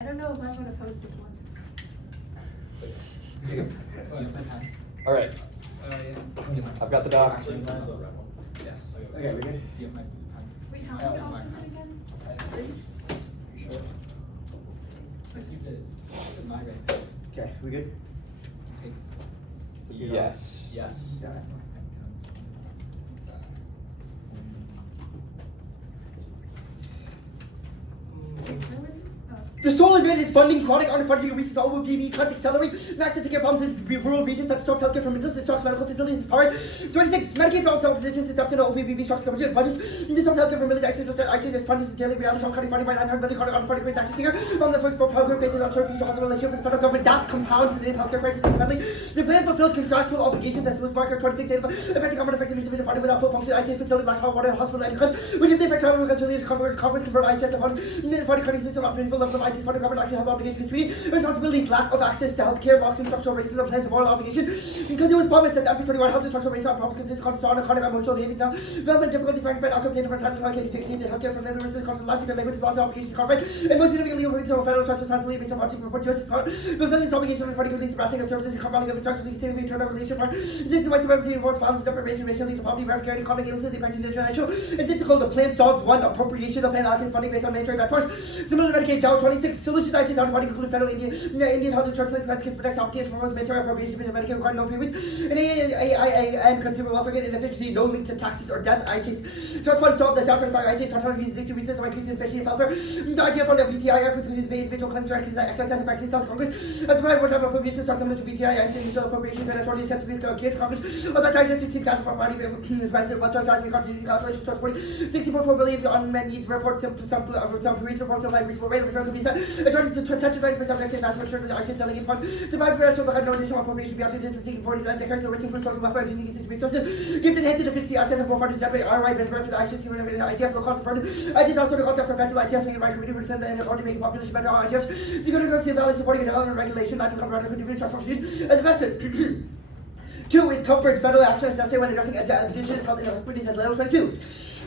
I don't know if I'm going to post this one. All right. I've got the doc. Yes. Okay, we good? Wait, how many offers again? Sure. Let's keep it my right. Okay, we good? Sofia. Yes. Yes. Got it. Where was this? Oh. The sole advantage is funding chronic underfunding research over PB cuts accelerate access to care problems in rural regions such as top healthcare from industry stocks medical facilities is powered. 26. Medicaid for all self-positions is up to no OPPB stocks coverage budgets. In the top healthcare from access to IT as funding daily reality top cutting funding by 900 million chronic underfunding rates access here from the first for program faces on future hospital relationship with the federal government that compounds today's healthcare crisis fundamentally. The plan fulfills contractual obligations as with market 26 data affecting common effective individual funding without full function IT facility like hot water and hospital and because which if they affect common because really convert ITS upon the funding cutting system operating level of IT funding government actually have obligation to responsibilities, lack of access to healthcare, loss in structural racism, plans of moral obligation. Because it was promised that every 21 health and structural racism problems consist of chronic emotional behavior now. Development difficulties find outcomes in different times of healthcare from the versus constant life and language loss obligation conflict. And most significantly, original federal trust responsibility based on optic report to us. Fulfilling this obligation for leads to rationing of services and compounding of instruction to continue to turnover relationship part. 6 white supremacy rewards violence, deprivation, racial leads to poverty, verification, economic illnesses, pension, international. It's typical the plan solves one appropriation of plan allocates funding based on mandatory bad part. Similar to Medicaid, Job 26 solutions IT on funding include federal Indian health insurance plans Medicaid protects applications for mandatory appropriation based on Medicaid required no payments. And consumer welfare gain inefficiency, no link to taxes or debt. ITs trust fund solve the South Fire ITs sometimes use existing research on increasing efficiency of healthcare. The idea fund of VTI efforts to use individual claims records exercise vaccine cells Congress. And to provide one time appropriations start similar to VTI ITs appropriation and authorities against these kids Congress. Other times to seek cash for money president what charge we continue calculation trust 60.4 billion unmet needs report some reasonable some reasonable rate of return to be set. Attorneys to touch the 20% of next investment sure that ITs delegate fund. The Bible actually had no additional appropriation beyond the distance seeking 40 and declares the risking for social welfare using existing resources. Given enhanced efficiency, ITs have more fund to generate ROI benefit for the ITs whenever the ITF will cost the burden. ITs also to contact professional ITS and right committee percent and authority making population better ITS. Security growth value supporting development regulation, not to come around and contribute to social as a message. 2 is comfort. Federal action is necessary when addressing indigenous health inequities at level 22.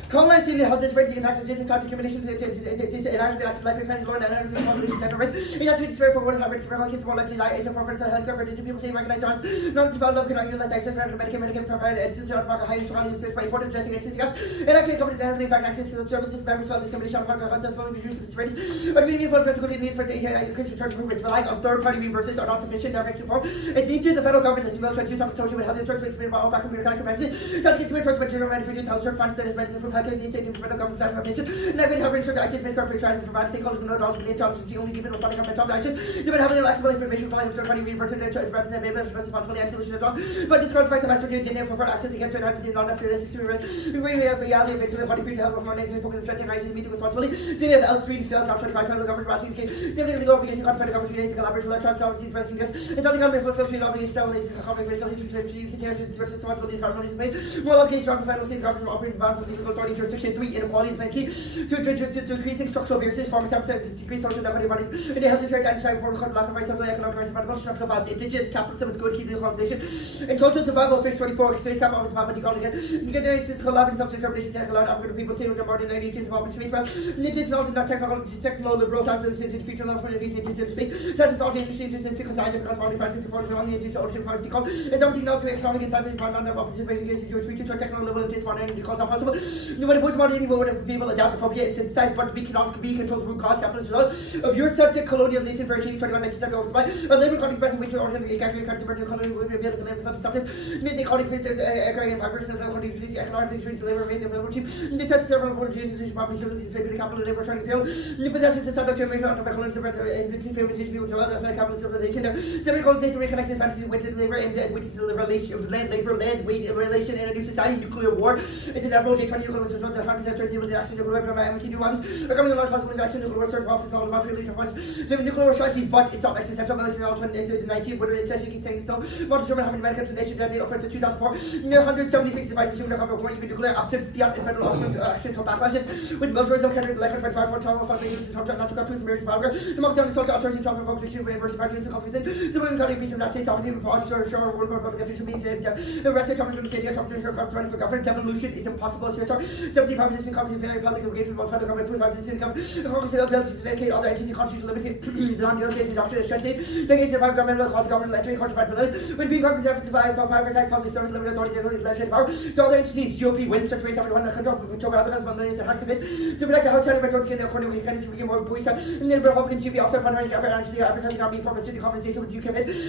Colonizing health disparities impact indigenous contribution to inadequate access to life expanding lower and inadequate population gender risk. It has to be disparate for women who have for kids more likely to die. Asian preference for health care for indigenous people saying recognized rights. Not developed cannot utilize access to Medicaid provided and institute of market highly strongly influenced by important addressing access to gas. Inadequate coverage inherently fact access to the services members felt discrimination on market health as well as reducing disparities. But we need for physical need for increased return improvement. Relying on third-party reimbursements are not sufficient. Their effective form. It needs to the federal government as well try to do something associated with health insurance makes made by all back in American medicine. That gets made towards material manufacturing health insurance funds that is medicine proof health needs to federal government's national attention. And I've been having sure that I can make our free trials and provide stakeholders no knowledge of the nature of the only given funding of my top digits. They've been having accessible information providing third-party reimbursement and represent members responsibility and solution at all. But this contract the master didn't have preferred access to get to an identity not after this experience. We really have reality of it to the body free to help more negatively focus on strengthening IT's meeting responsibility. They have L3 sales out 25 federal government rationing case. They have legal obligations on federal government to collaborate with electronic services rescue gas. It's only government fulfill trade obligations to obligations of conflict racial history to continue to express responsibilities harmonies made. More obligations on federal state government from operating bonds of legal authority jurisdiction 3 inequality is key. To increasing structural barriers, farmers have to decrease social inequality bodies. In the health care identify for lack of rights, social economic rights, and structural values. Indigenous capitalism is good, keeping the conversation. In cultural survival, fish 24, space cap of its map, and again. You can do collaborating self-determination, take a lot of people saying the modern 19th involvement space map. Indigenous knowledge, not technical liberal science, into the future love for the into space. That's not the industry, into the society, because body practice, support for long into ownership policy call. It's something now for economic and scientific background of opposite rating against your future to a technical level into modern energy cause impossible. Nobody puts modern anymore when people adapt appropriate synthesize, but we cannot be controlled through cost capitalist result of your subject colonialization for 21 1970 oversupply of labor economic present which are ordinary economic countries emerging colonial will be able to live something needs economic business agrarian migrants and economic increase labor rate and labor cheap the test several borders used to property services pay the capital labor trying to pay the possession to subject to major out of colonialism and the payment to people to other capitalist civilization semi-colonization reconnects fantasy with labor and which is the relation of land labor land weight relation in a new society nuclear war it's an emerald J20 nuclear was result of 100% the action nuclear weapon embassy new ones are coming a lot of possible action nuclear certain offices all about really different nuclear strategies but it's not existential military all 2019 whether it's actually saying so modern German how many medical to nation deadly offense in 2004 176 devices human economic war even nuclear up to fiat and federal action to backlashes with militarism countered like 25 for total funding to top not to go to the American power democracy on the sort of authority top of competition with university parties and conferences the women country region that say something projects or world war public official means the rest of the company to the city of top running for government devolution is impossible 17 provinces in companies very public engagement with federal government, 45 in income, Congress ability to dedicate other entities constitutional limits, non-delegation doctrine, strengthening, delegation of government, government, legislature, quantified for limits, when being Congress efforts by private tax public service limited authority, legislative power, to other entities, GOP wins, such race, everyone, the control, applicants, millions and hard commit, to protect the House Senate, according to candidates, became more buoyant, and the Republicans should be officer fundraising effort, and the advertising company for pursuing compensation with UK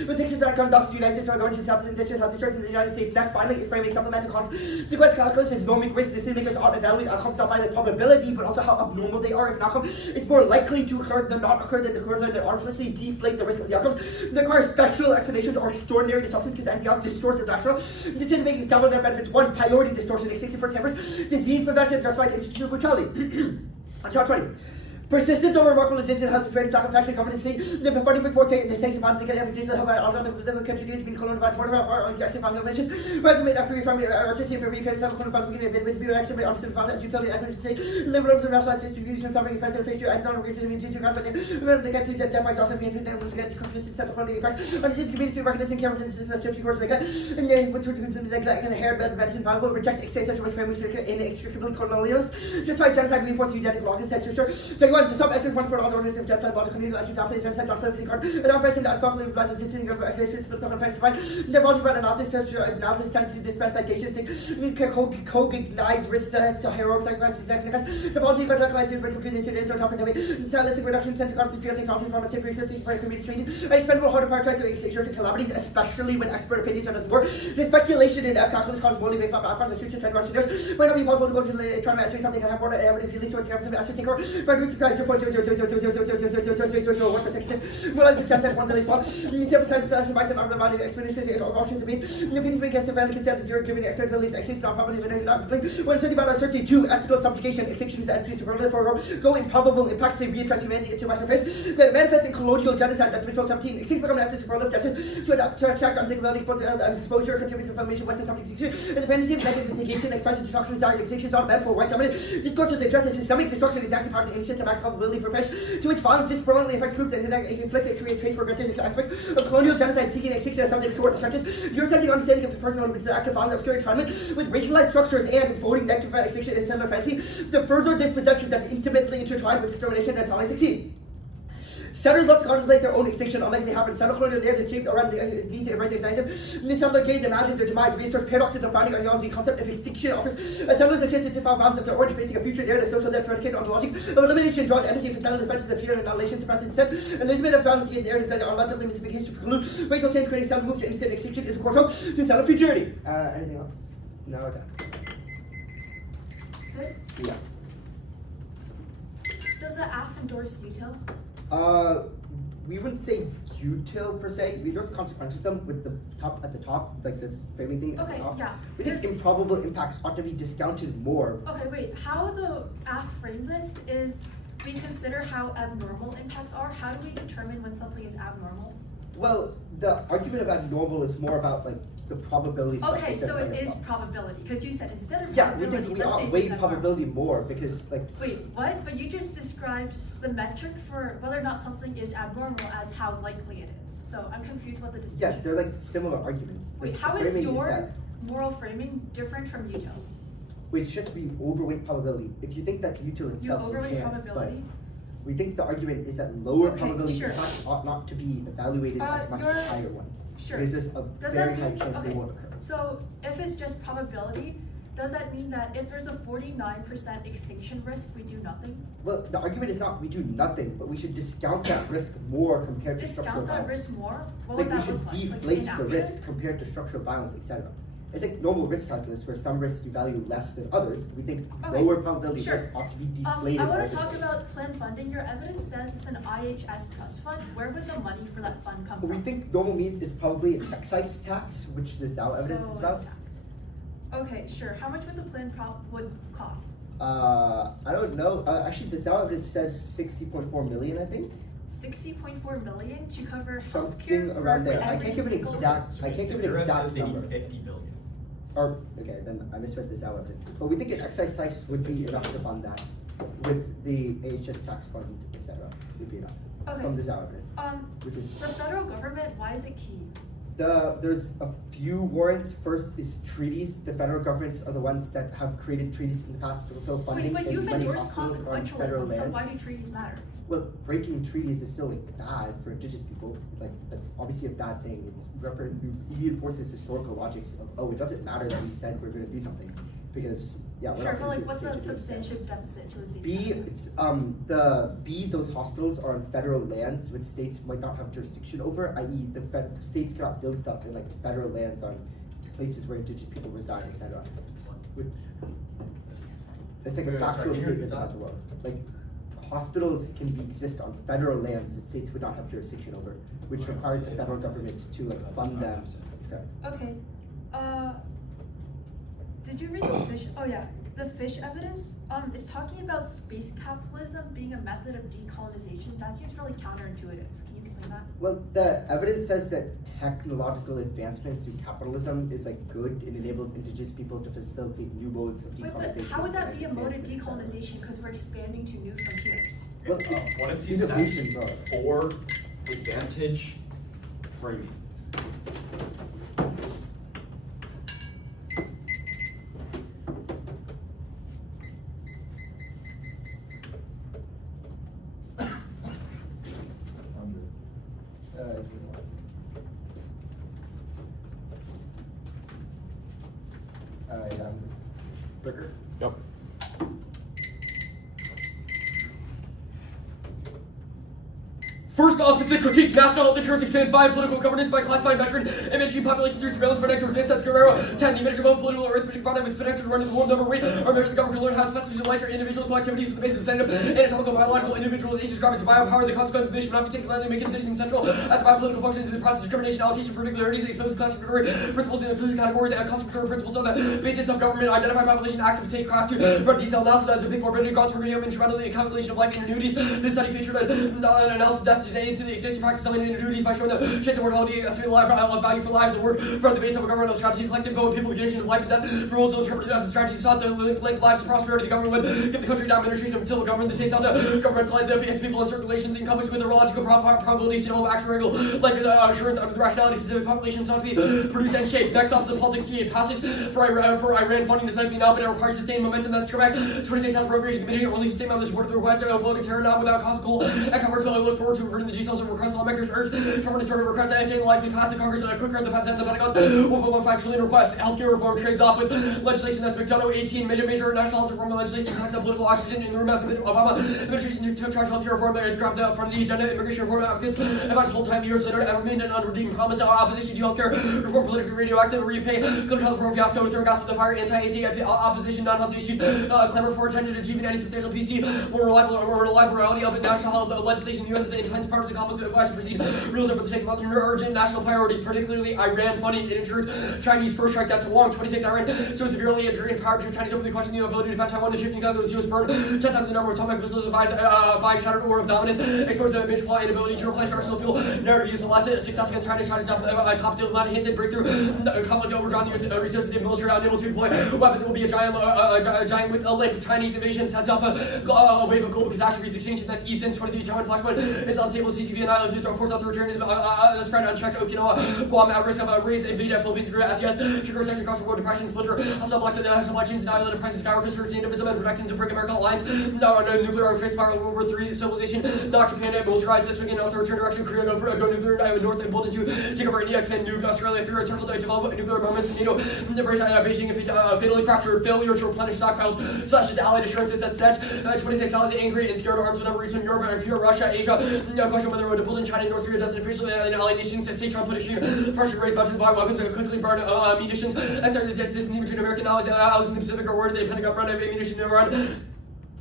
with sections that come thus the United States federal government establishes intentions of the church in the United States. Next, finally, is framing supplemental consequence calculus with economic risks. Decision makers ought to evaluate outcomes not by the probability, but also how abnormal they are. If an outcome is more likely to occur than not occur, than occurs, and artificially deflate the risk of the outcomes. They require special explanations or extraordinary disruptions because anything else distorts the natural. Decision making several net benefits. 1. Priority distortion. Extinction first hammers. Disease prevention justifies institutional brutality. On chart 20. Persistence over remarkable agents helps us very stock of factual competency. The funding report saying the sanctions funds to get every digital help out of the country news being colonised for our objection found information. Whether to make after we from emergency for refund self colonised beginning of view action by officer found that utility equity liberals and nationalized distribution suffering president feature and non region of into company. Remember to get to that by exhaustion being to get consistent set of funding impacts. And the community recognition cameras and safety course like that. And then with the hair bed medicine valuable reject excess such as family inextricably colonials. Just like genocide reinforce eugenic law test structure. Second one, the sub-expert one for all ordinance of genocide law, the community actually Japanese genocide law, the card, and our president at Buckley, blood and existing of accusations, but some offense, right? The multi-brand analysis tends to dispense citations, co-recognize risks, heroic sacrifices, techniques, the multi-contractualized risk between the students, or topic of it, stylistic reduction, tend to constant field technology, formative research, for community training, and expendable harder prioritize to ensure calamities, especially when expert opinions are not more. The speculation in calculus causes only make up background, the future 21 years, might not be possible to go to try to answer something and have more evidence leading towards the answer, actually take over, for a good surprise, report 0.00000000001%. Well, I can that 1 million spot. You see, besides the advice and other body experiences and options of me, the opinions being guessed fairly consent to zero, giving expert abilities, actually, not probably even not when study about uncertainty. 2. Ethical subjugation, extinction, and entries superlative for go improbable impacts, readdressing humanity into Western face. The manifest in colonial genocide that's been 17. Extinction become an emphasis superlative justice to adapt to attack unthinkability, exposure, contributes information, Western subjugation, and dependency, negation, expansion, destruction, desire, extinction, not meant for white dominance. This goes to address systemic destruction, exactly part of the ancient and probability perpetuation, to which violence disproportionately affects groups and inflicts and creates space for aggressive aspect of colonial genocide, seeking extinction as something short instructions. Eurocentric understanding of the personal with the active violence of pure entrapment with racialized structures and voting negative prevent extinction is similar fantasy. The further this perception that's intimately intertwined with discrimination that's how I succeed. Settlers love to contemplate their own extinction, unlike they happen. Settler colonial layers achieved around the need to embrace ignited. This settler gains imagined their demise, research paradoxes of founding ideology, concept of extinction offers settlers a chance to define bounds of their orange facing a future narrative social death predicated on the logic of elimination draws energy from settlers defenses of fear and annihilation suppresses instead. A legitimate of balance in narratives that are logically mystification to preclude racial change creating settler move to instant extinction is a core hope to settler futurity. Anything else? No, okay. Good. Yeah. Does the app endorse util? We wouldn't say util per se. We endorse consequentialism with the top at the top, like this framing thing at the top. Yeah. We think improbable impacts ought to be discounted more. Okay, wait. How the app framed this is we consider how abnormal impacts are. How do we determine when something is abnormal? Well, the argument of abnormal is more about like the probability stuff. Okay, so it is probability because you said instead of yeah, probability, we think we let's say outweigh it's probability more because like. Wait, what? But you just described the metric for whether or not something is abnormal as how likely it is. So I'm confused about the distinction. Yeah, they're like similar arguments. Wait, like, how is your that, moral framing different from util? wait, it's just we overweight probability. If you think that's util itself, You overweight can, probability? We think the argument is that lower Okay, probability sure. impacts ought not to be evaluated as much as higher ones. Sure. Because there's a Does very that high mean, chance okay, they won't occur. so if it's just probability, does that mean that if there's a 49% extinction risk, we do nothing? Well, the argument is not we do nothing, but we should discount that risk more compared to structural Discount that violence. risk more? What Like would we that should look like? deflate in the action? risk compared to structural violence, etc. It's like normal risk calculus where some risks you value less than others. We think Okay, lower probability sure. risk ought to be deflated. I want by to the talk risk. about planned funding. Your evidence says it's an IHS trust fund. Where would the money for that fund come But from? we think normal means is probably an excise tax, which the Zhao evidence is So, about. okay, sure. How much would the planned prop would cost? I don't know. Actually, the Zhao evidence says 60.4 million, I think. 60.4 million to cover Something healthcare around for there. I every can't give an single- exact. I can't give an exact Says they number. need 50 billion. Or okay, then I misread the Zhao evidence. But we think an excise tax would be enough to fund that, with the AHS tax fund, etc. Would be enough Okay. from the Zhao evidence. Which is The federal government, why is it key? There's a few warrants. First is treaties. The federal governments are the ones that have created treaties in the past to fulfill funding. But and you've many endorsed hospitals are on federal consequentialism, so land. why do treaties matter? Well, breaking treaties is still like bad for indigenous people. Like that's obviously a bad thing. It reinforces historical logics of it doesn't matter that we said we're going to do something because we're Sure, not but gonna like do what's the it. substantive deficit to the state's B, benefit? it's those hospitals are on federal lands which states might not have jurisdiction over, i.e. the states cannot build stuff in like federal lands on places where indigenous people reside, etc. It's like a factual statement about the world. Like hospitals can exist on federal lands that states would not have jurisdiction over, which requires the federal government to like fund them, etc. Okay. Did you read the fish? Oh yeah, the fish evidence. Is talking about space capitalism being a method of decolonization. That seems really counterintuitive. Can you explain that? Well, the evidence says that technological advancement through capitalism is like good and enables indigenous people to facilitate new modes of Wait, decolonization. but how would that be a and mode of advancement, etc. decolonization? Because we're expanding to new frontiers. Well, What it's if you set innovation, bro. for advantage framing? Bricker? Yep. First officer critique national health insurance expanded by political governance by classifying measuring and managing population through surveillance for nectar resistance Guerrero. 10. The measure of political arithmetic brought with potential running the world number weight or measure the government can learn how specific life or individual collectivities for the basis of stand-up anatomical biological individualization graphics of biopower. The consequence of this should not be taken lightly, making decisions central as biopolitical functions in the process of discrimination, allocation, particularities, exposed classificatory principles in the two categories and classificatory principles of the basis of government, identify population acts of take craft to run detailed analysis that is a big morbidity, contour, instrumentality, and calculation of life ingenuities. This study featured an analysis of death today into the existing practice of ingenuities by showing the chance of mortality, estimated value for lives and work from the base of a governmental strategy, collective vote, people, the condition of life and death, rules interpreted as a strategy sought to link lives to prosperity. The government would give the country an administration of civil government. The state sought to governmentalize its people and circulations in coverage with the neurological probabilities to develop actuarial life assurance under the rationality of specific population sought to be produced and shaped. Next off the politics to be a passage for Iran funding to likely now, but it requires sustained momentum. That's correct. 26 House Appropriation Committee released a statement on the support of the request of blow Terror not without cause coal and Congress will look forward to reverting the G-cells and request lawmakers urge government to turn over requests and say likely pass the Congress quicker than the Pentagon's 1.15 trillion request. Healthcare reform trades off with legislation that's McDonough 18 major national health reform legislation talks about political oxygen in the room as Obama administration took charge of healthcare reform and grabbed out front of the agenda. Immigration reform advocates about the whole time years later ever remained an unredeemed promise. Our opposition to healthcare reform politically radioactive repay clinical health reform fiasco with gas with the fire anti-AC opposition non-health issues clamor for attention to achieving any substantial PC more reliability of national health legislation. The U.S. is intense partisan conflict advice to proceed rules over the sake of other urgent national priorities, particularly Iran funding and insurance. Chinese first strike that's wrong. 26 Iran so severely injured in power to Chinese openly questioning the ability to defend Taiwan. The shifting calculus U.S. burn 10 times the number of atomic missiles by shattered order of dominance, exposed to major flaw inability to replenish arsenal fuel. Narrative use of less success against China's top diplomatic hinted breakthrough conflict overdrawn use resources the military unable to deploy weapons. It will be a giant with a link. Chinese invasion sets off a wave of global catastrophes. Exchange that's Eastern 23 Taiwan flashpoint is unstable. CCP annihilated force authoritarianism spread unchecked Okinawa, Guam at risk of raids, invade Philippines, Korea, SES, sugar recession, cross border depression, splinter, hostile blocks and supply chains, annihilated prices, skyrockets, hurricane, and protections of break American alliance, nuclear arms face spiral, World War III civilization, knock Japan, militarize this weekend, authoritarian direction, Korea, go nuclear, north, and bold to take over India, defend nuke Australia, fear eternal develop nuclear armaments, NATO, Beijing, fatally fractured, failure to replenish stockpiles, such as allied assurances that such 26 allies angry and scared arms will never reach in Europe, and fear Russia, Asia, question whether to build in China, North Korea doesn't officially allied nations say Trump put extreme pressure to raise budget buy weapons to quickly burn munitions and started the distance between American allies in the Pacific are worried the Pentagon run out of ammunition to Iran.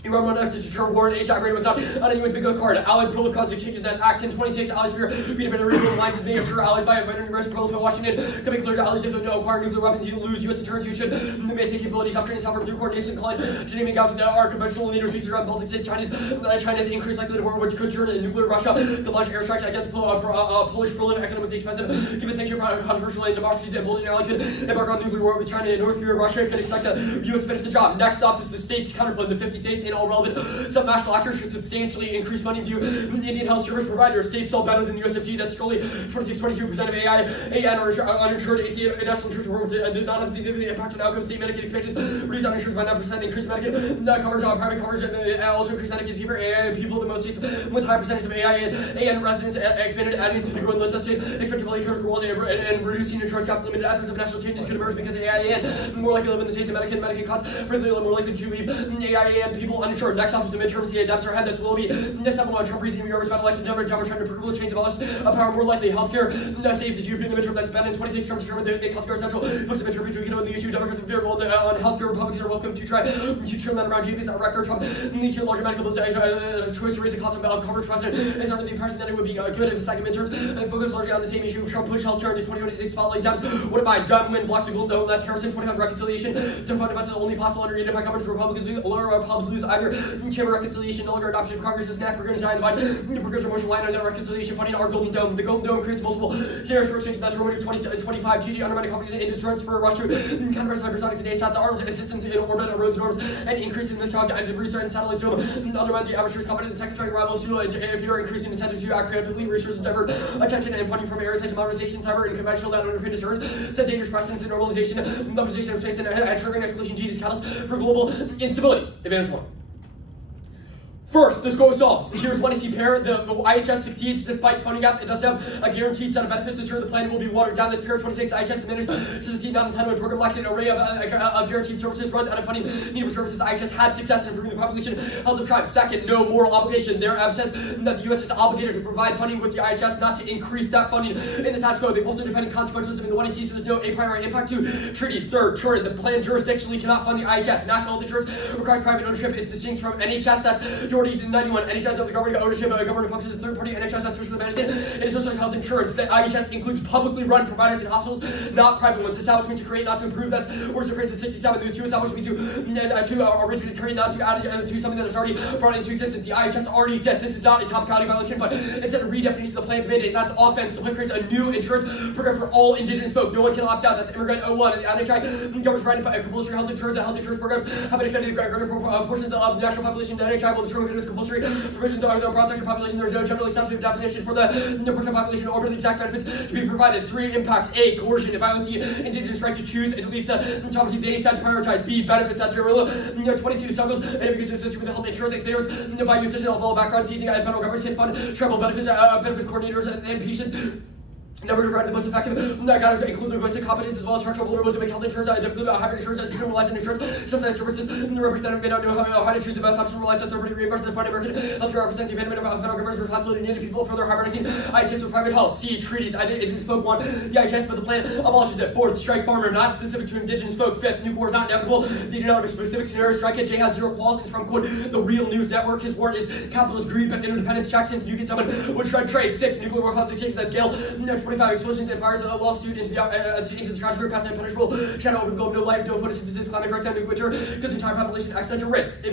Iran won enough to deter war in Asia. Iran was not on anyone's big card. Allied pro cause exchanges that Act 1026. Allies fear beat up in a regional alliances, making sure allies by numerous pro Washington can make clear to allies if they acquire nuclear weapons, you lose U.S. deterrence. You should maintain capabilities, help training, software through coordination, calling to naming gaps that are conventional leaders speaks around the Baltic states. China's increased likelihood of war which could turn nuclear Russia could launch airstrikes against Polish prolific, economically expensive, given sanctions controversial and democracies and bolding ally could embark on nuclear war with China and North Korea. Russia could expect the U.S. to finish the job. Next up is the states counterpoint. The 50 states in all relevant subnational actors should substantially increase funding to Indian health service providers. States saw better than the USFG. That's surely 26-22% of AI, AN are uninsured. ACA national insurance reforms did not have a significant impact on outcomes. State Medicaid expansions reduced uninsured by 9%, increased Medicaid coverage on private coverage, and also increased Medicaid for AI people. The most states with high percentage of AI and AN residents expanded, adding to the growing list of state expectability curve for and reducing insurance costs. Limited efforts of national changes could emerge because AI and more likely to live in the states of Medicaid costs, particularly more likely to leave AI and people uninsured. Next off is the midterms. The debts are ahead. That will be several on Trump reasoning New about election. Democrats trying to prove the chains of office of power more likely. Healthcare saves the GOP in the midterm. That's been in 26 Trump determined to make healthcare central. Puts the midterm between on the issue. Democrats are very well on healthcare. Republicans are welcome to try to turn that around. GOP's on record. Trump needs to larger medical bills. Choice to raise the cost of coverage. President is under the impression that it would be good if the second midterms and focus largely on the same issue. Trump push healthcare into 2026 spotlight. Dems. What about Darwin blocks the golden dome? That's Harrison. 20 reconciliation to fund events is only possible under unified coverage. Republicans lose either chamber reconciliation, no longer adoption of Congress. Snack. We're going to sign the progressive motion line on reconciliation funding our golden dome. The golden dome creates multiple scenarios for extinction. That's Roman 2025. GD undermining companies into transfer Russia countermeasures hypersonic today. Stats arms assistance in orbit erodes norms and increasing misconduct and debris threat and satellite zone. Undermine the amateurs competent Secretary rivals fuel if you're increasing incentives to act preemptively, resources divert attention and funding from areas such as modernization, cyber, and conventional that underpin disorders, set dangerous precedents in normalization, opposition of space, and triggering escalation. G is catalyst for global instability. Advantage 1. First, this goal solves. Here's one see pair. The IHS succeeds despite funding gaps. It does have a guaranteed set of benefits. Ensure the plan will be watered down. This pair 26 IHS managed to succeed not entitlement program lacks an array of guaranteed services runs out of funding need for services. IHS had success in improving the population health of tribes. Second, no moral obligation. Their app says that the U.S. is obligated to provide funding with the IHS, not to increase that funding in the status quo. They've also defended consequences of the 1AC, so there's no a priori impact to treaties. Third, the plan jurisdictionally cannot fund the IHS. National health insurance requires private ownership. It's distinct from NHS. That's Majority 91. NHS has the government ownership of government functions. The third party NHS has social medicine. It is social health insurance. The IHS includes publicly run providers in hospitals, not private ones. Establishment to create, not to improve. That's words of phrase 67. The two establishment to originally create, not to add to something that is already brought into existence. The IHS already exists. This is not a topicality violation, but instead a redefinition of the plan's mandate. That's offense. The plan creates a new insurance program for all indigenous folk. No one can opt out. That's immigrant 01. The NHI government provided compulsory health insurance. The health insurance programs have been extended to greater portions of the national population. The NHI will determine it is compulsory provisions are the broad sector population. There is no generally accepted definition for the portion population or the exact benefits to be provided. 3 impacts. A, coercion. It violates the indigenous right to choose. It leads to sovereignty. They said to prioritize. B, benefits. That's your 22 struggles and it because it's associated with the health insurance experience by use of all background seizing and federal governments can fund travel benefits, benefit coordinators and patients. Number to provide the most effective kind of include linguistic competence as well as structural vulnerabilities to make health insurance difficult hybrid insurance system relies on insurance subsidized services. The representative may not know how to choose the best option relies on third-party reimbursement. The fund American healthcare represent the abandonment of federal government's responsibility to native people further hybridizing IHS with private health. C, treaties. Indigenous folk want the IHS, but the plan abolishes it. 4th, strike farmer, not specific to indigenous folk. 5th, nuclear war is not inevitable. They do not have a specific scenario. Strike it. J has 0 qualities from quote the real news network. His word is capitalist greed, but interdependence checks since you get someone would shred trade. 6, nuclear war causes exchange. That's Gale. 25, explosions and fires. A lawsuit into the transfer of constant punishable shadow over the globe, no light, no photosynthesis, climate breakdown, nuclear winter, because the entire population accidental risk.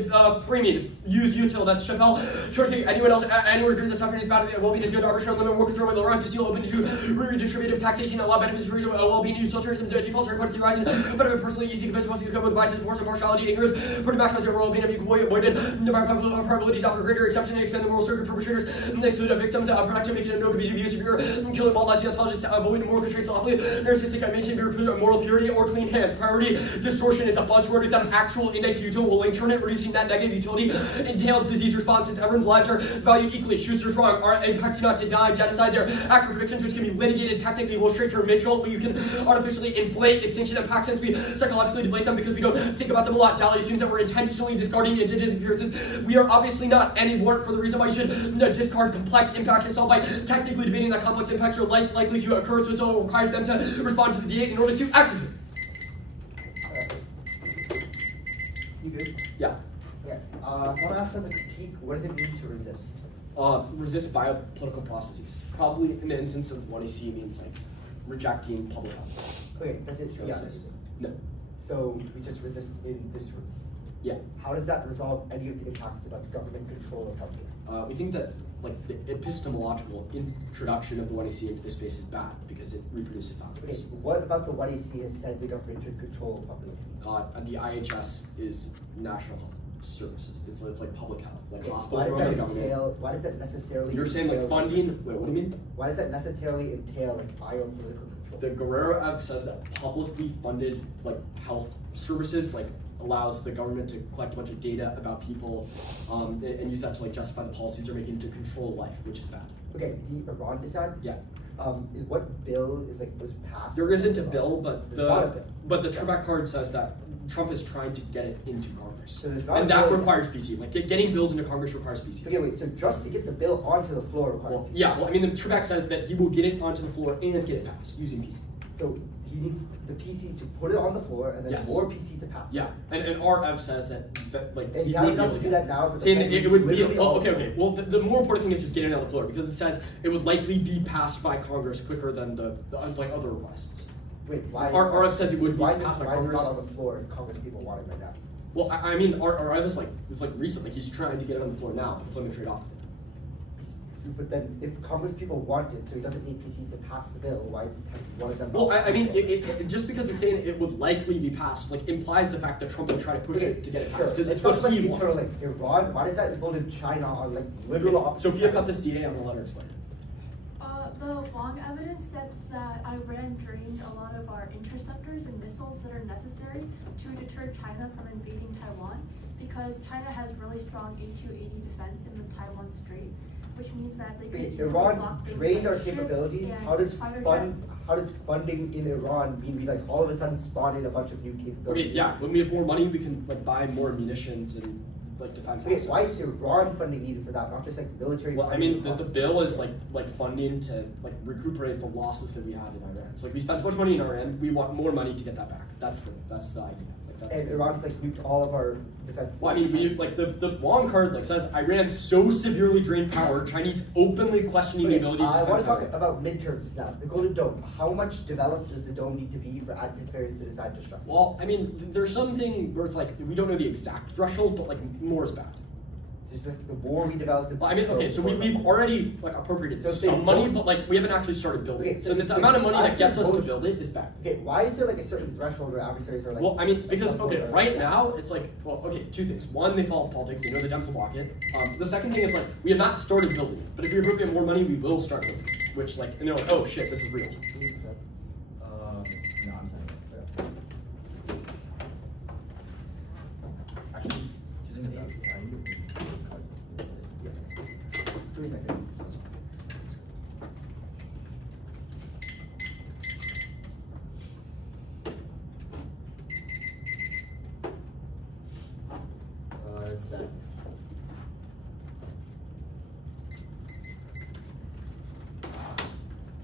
Framing, use util, that's Chappelle. Short thing, anyone else, anywhere during the suffering is bad, well-being is good, arbitrary limit, work control, lower to seal, open to redistributive taxation, allow benefits to reasonable well-being, use filters, default required to rising, but personally easy, defensive, once you come with biases, force, impartiality, ignorance, put to maximize overall being equally avoided, the probabilities offer greater exception, expand the moral circuit perpetrators, exclude victims, production, making it no could be abuse if you're killing wildlife, intelligence, avoid moral constraints lawfully, narcissistic, maintain moral purity or clean hands. Priority distortion is a buzzword without an actual index util will turn it, reducing net negative utility. Entailed disease response, since everyone's lives are valued equally. Schuster's wrong. Our impact not to die, genocide. Their accurate predictions, which can be litigated technically, will straight to Mitchell, but you can artificially inflate extinction impacts since we psychologically deflate them because we don't think about them a lot. Dally assumes that we're intentionally discarding indigenous appearances. We are obviously not any more for the reason why you should discard complex impacts and solve by technically debating that complex impacts are less likely to occur, so it requires them to respond to the DA in order to access it. You good? Yeah. Okay. I want to ask on the critique, what does it mean to resist? Resist biopolitical processes. Probably in the instance of what I see means like rejecting public health. Okay, does it? Yeah. No. So we just resist in this room. Yeah. How does that resolve any of the impacts about government control of healthcare? We think that like the epistemological introduction of the 1AC into this space is bad because it reproduces boundaries. Okay, what about the 1AC has said the government should control population? The IHS is national health. services. It's like public health, like Okay, hospitals why does run that by the government. entail? Why does that necessarily? You're saying like entail- funding? Wait, what do you mean? Why does that necessarily entail like biopolitical control? The Guerrero Act says that publicly funded like health services like allows the government to collect a bunch of data about people and use that to like justify the policies they're making to control life, which is bad. Okay, the Iran decide. Yeah. What bill is like was passed? There isn't a bill, but There's not a bill. the Trebek card says that Trump is trying to get it into Congress, So there's not and a that bill. requires PC. Like getting bills into Congress requires PC. Okay, wait. So just to get the bill onto the floor requires. Well, yeah. Well, I mean, the Trebek says that he will get it onto the floor and get it passed using PC. So he needs the PC to put it on the floor and then Yes. more PC to pass. Yeah, and our Ev says that like And he he has would be enough able to to do get that now, but saying then that it would be literally all okay. the Okay. Well, the more important thing is just getting it on the floor because it says it would likely be passed by Congress quicker than the like other requests. Wait, why? Our Ev says it would be why is it, passed by why is it Congress. not on the floor if Congress people want it right now? Well, I mean, our Ev is like it's like recent. Like he's trying to get it on the floor now to deployment trade off. But then, if Congress people want it, so he doesn't need PC to pass the bill, why is one of them? Well, I mean, just because it's saying it would likely be passed, like implies the fact that Trump would try to push it to get it passed because it's what he wants. Like Iran, why does that involve in China on like literal? Sophia got this DA on the letter explainer. The Wong evidence says that Iran drained a lot of our interceptors and missiles that are necessary to deter China from invading Taiwan because China has really strong A-280 defense in the Taiwan Strait, which means that they could Wait, easily Iran block things drained like our ships capabilities. and How does fighter funds? jets. How does funding in Iran mean we like all of a sudden spawned in a bunch of new capabilities? Okay, yeah. When we have more money, we can like buy more munitions and like defense Okay, assets. why is Iran funding needed for that, not just like military? Well, I funding mean, the across- bill is like funding to like recuperate the losses that we had in Iran. So like we spent so much money in Iran, we want more money to get that back. That's the idea. Like that's. And Iran's like nuked all of our defense. Well, I mean, we like the Wong card like says Iran so severely drained power, Chinese openly questioning the ability to I want defend to talk Taiwan. about midterms now. The Golden Dome. How much developed does the dome need to be for adversaries to decide to strike? Well, I mean, there's something where it's like we don't know the exact threshold, but like more is bad. It's just like the more we develop, the Well, I mean, okay, so we've already like appropriated So if they some money, don't- but like we haven't actually started building. Okay, it. so So if the they amount of money that actually gets us to vote- build it is bad. Okay, why is there like a certain threshold where adversaries are like? Well, I mean, because some okay, sort of- right now it's like, well, okay, two things. One, they follow politics; they know the Dems will block it. The second thing is like we have not started building it, but if we appropriate more money, we will start building it. Which like, and they're like, oh shit, this is real. No, I'm saying. Actually, using the cards. 3 seconds. It's set.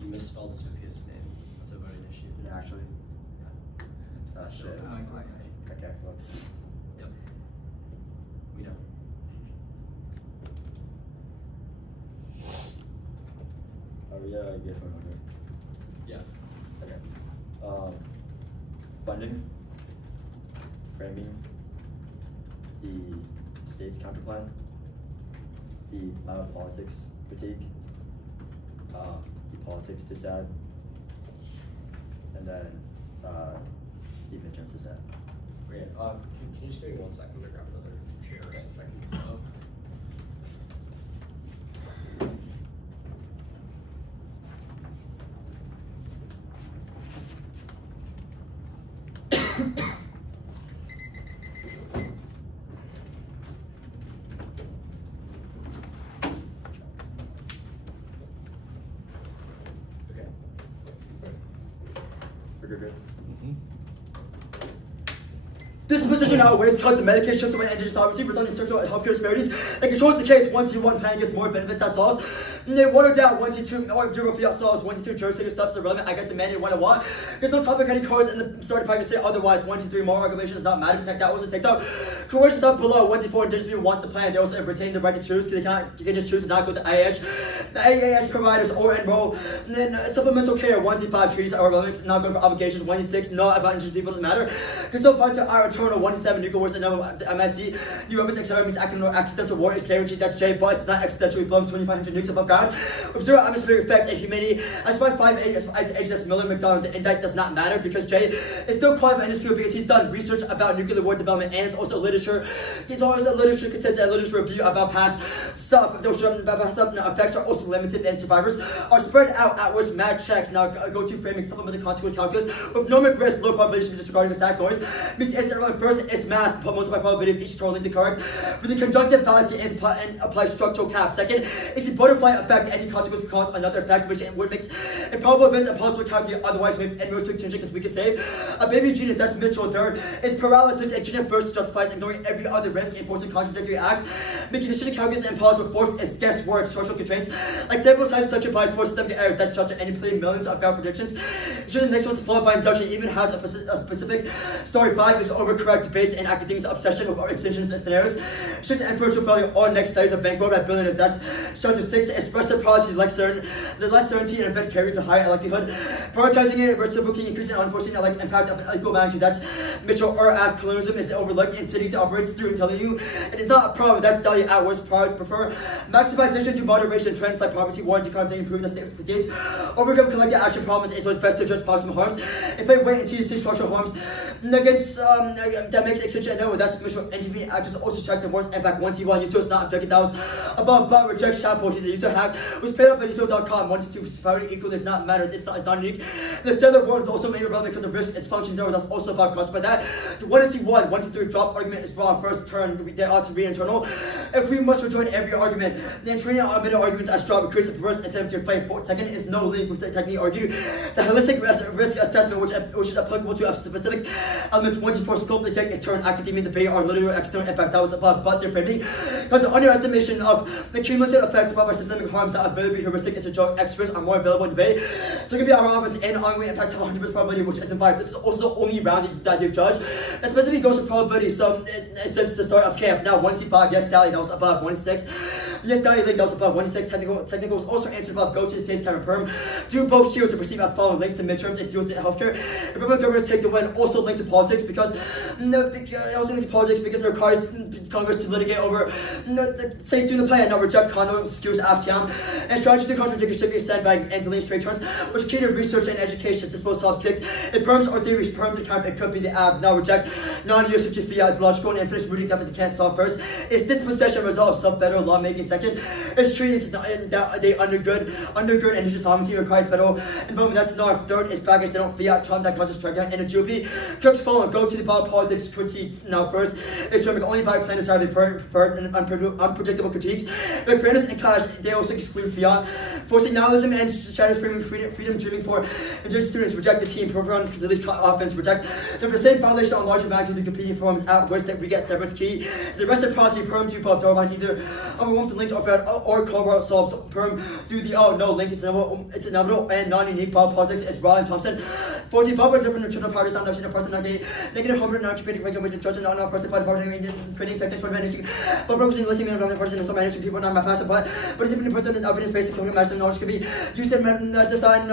You misspelled Sophia's name. That's a voting issue. Actually. That's Shit. Okay, whoops. Yep. We know. Oh yeah, get phone number. Yeah. Okay. Funding, framing, the state's counterplan, the amount of politics critique, the politics dissent, and then the midterm dissent. Okay. Can you just give me 1 second to grab another chair so I can follow? Okay. Good. This position outweighs cuts in Medicaid, shifts away energy sovereignty, resulting in social and healthcare disparities, and controls the case. 1C1 planning gets more benefits that solves. And they water down 1C2 or zero fiat solves. 1C2 jurisdiction steps are relevant. I get demanded when I want. There's no topic any cards in the starting private state otherwise. 1C3 moral regulations does not matter. Protect that also take out. Coercion stuff below. 1C4 indigenous people want the plan. They also retain the right to choose. They can just choose to not go to IAH. The AAH providers or enroll. And then supplemental care. 1C5 treaties are relevant. Not going for obligations. 1C6 not about indigenous people doesn't matter. Because still applies to our eternal 1C7 nuclear wars and the MSC. New weapons etc. means accidental war is guaranteed. That's J, but it's not accidentally blown 2,500 nukes above ground. ground with zero atmospheric effect and humidity. As 5 HS Miller McDonald, and that does not matter because Jay is still qualified in this field because he's done research about nuclear war development and it's also literature. He's also literature contains a literature review about past stuff. Those effects are also limited and survivors are spread out outwards. Mad checks now go to framing supplemental consequence calculus with normal risk, low probability of disregarding the stack noise. Means it's first is math, multiply probability of each totally the card. For the conjunctive fallacy and apply structural cap. Second is the butterfly effect. Any consequence cause another effect, which makes improbable events impossible to calculate. Otherwise, we have inverse to extinction because we can save a baby genius. That's Mitchell. Third is paralysis. And genius first justifies ignoring every other risk and forcing contradictory acts, making decision calculus impossible. Fourth is guesswork, social constraints like sample size, such a bias for systemic error that shuts any play millions of failed predictions. Sure, the next one's followed by induction. Even has a specific story. 5 is overcorrect debates and academics' obsession with extensions and scenarios. Should the inferential value all next studies of bankroll by billionaires. That's shown to 6. Expressive policy like the less certainty an event carries a higher likelihood. Prioritizing it versus booking increasing unforeseen impact of an equal magnitude. That's Mitchell or Av. Colonialism is overlooked in cities that operates through and telling you it is not a problem. That's value at worst. Prefer maximization to moderation. Trends like poverty, warranty, crimes, and improve the state of states. Overcome collective action problems is what's best to address proximal harms. If they wait until you see structural harms against that makes extension no. That's Mitchell. Intervening actors also check the worst. In fact, once he won, user is not objective. That was above but reject shampoo. He's a user hack was paid up by user.com. Once two parity equal does not matter. It's not unique. The standard one is also made relevant because the risk is function 0. That's also about cross by that. To 1C1, 1C3 drop argument is wrong. First turn they ought to be internal. If we must rejoin every argument, then treating omitted arguments as drop creates a perverse incentive to inflame. Second is no link with the technique argued. The holistic risk assessment, which is applicable to a specific element. Once you force scope, the deck is turned academia debate or literal external impact. That was above but their framing. Because the underestimation of the cumulative effect brought by systemic harms that are very heuristic is a joke. Experts are more available in debate. So it can be our arguments and ongoing impacts have 100% probability, which isn't biased. This is also the only round that you've judged. It specifically goes to probability. So since the start of camp, now 1C5, yes, Dally, that was above 1C6. Yes, Dally Link, that was above 1C6. Technical was also answered above. Go to the state's Cameron Perm. Do both shields to perceive as following links to midterms and deals to healthcare. If governments take the win, also links to politics because also links to politics because it requires Congress to litigate over the states doing the plan. Now reject condo skews AFTM and strategy to contradict should be sandbag and delete straight turns, which cater research and education to suppose soft kicks. If perms or theories perm to camp, it could be the ab. Now reject non-usage of fiat as logical and infinite rooting deficit can't solve first. Is dispossession a result of sub-federal lawmaking? Second, is treaties that they undergird and sovereignty requires federal involvement. That's not. Third is baggage they don't fiat Trump that causes strikeout and a GOP. Cooks follow. Go to the politics critique. Now first is to only by planetary preferred and unpredictable critiques. But fairness and clash, they also exclude fiat. Forcing nihilism and shadows freedom dreaming for injured students. Reject the team, program to delete offense. Reject the same foundation on larger magnitude of competing forms at worst that we get severance key. The rest of process perm to above Darwin either overwhelmed to link or cover solves perm do the no link it's inevitable and non-unique politics is Raw and Thompson. 14 Bob different nutritional powders not notion a person not getting negative home not competing regulation judge and not person by the party creating techniques for managing but focusing listening on the person and so managing people not my passive but is even the person is evidence based on medicine knowledge can be used in design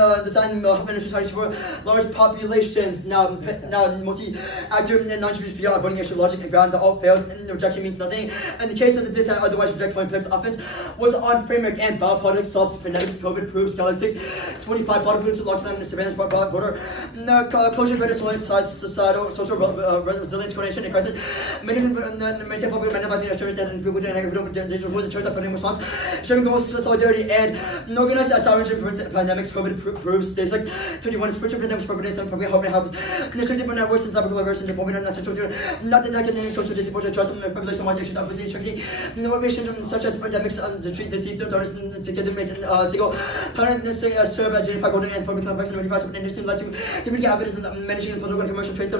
ministry studies for large populations. Now multi-actor and non-true fiat voting issue logic and ground the all fails and the rejection means nothing. And the case of the distant otherwise reject 20 picks offense was on framework and biopolitics solves phonetics COVID proves scholastic 25 bottom groups long time in the surveillance border closure better societal social resilience coordination and crisis maintain public manifesting assurance that people with digital rules and church that put in response sharing goals to solidarity and organized as our pandemics COVID proves there's like 21 is spiritual pandemics propagates and probably help necessarily different networks and topical aversion to moment and essential to not detecting any cultural discipline to trust in the population organization opposition tricky innovation such as pandemics to treat disease to get them made single current serve as unified golden and forming complex and unified industry led to community evidence and managing political and commercial trade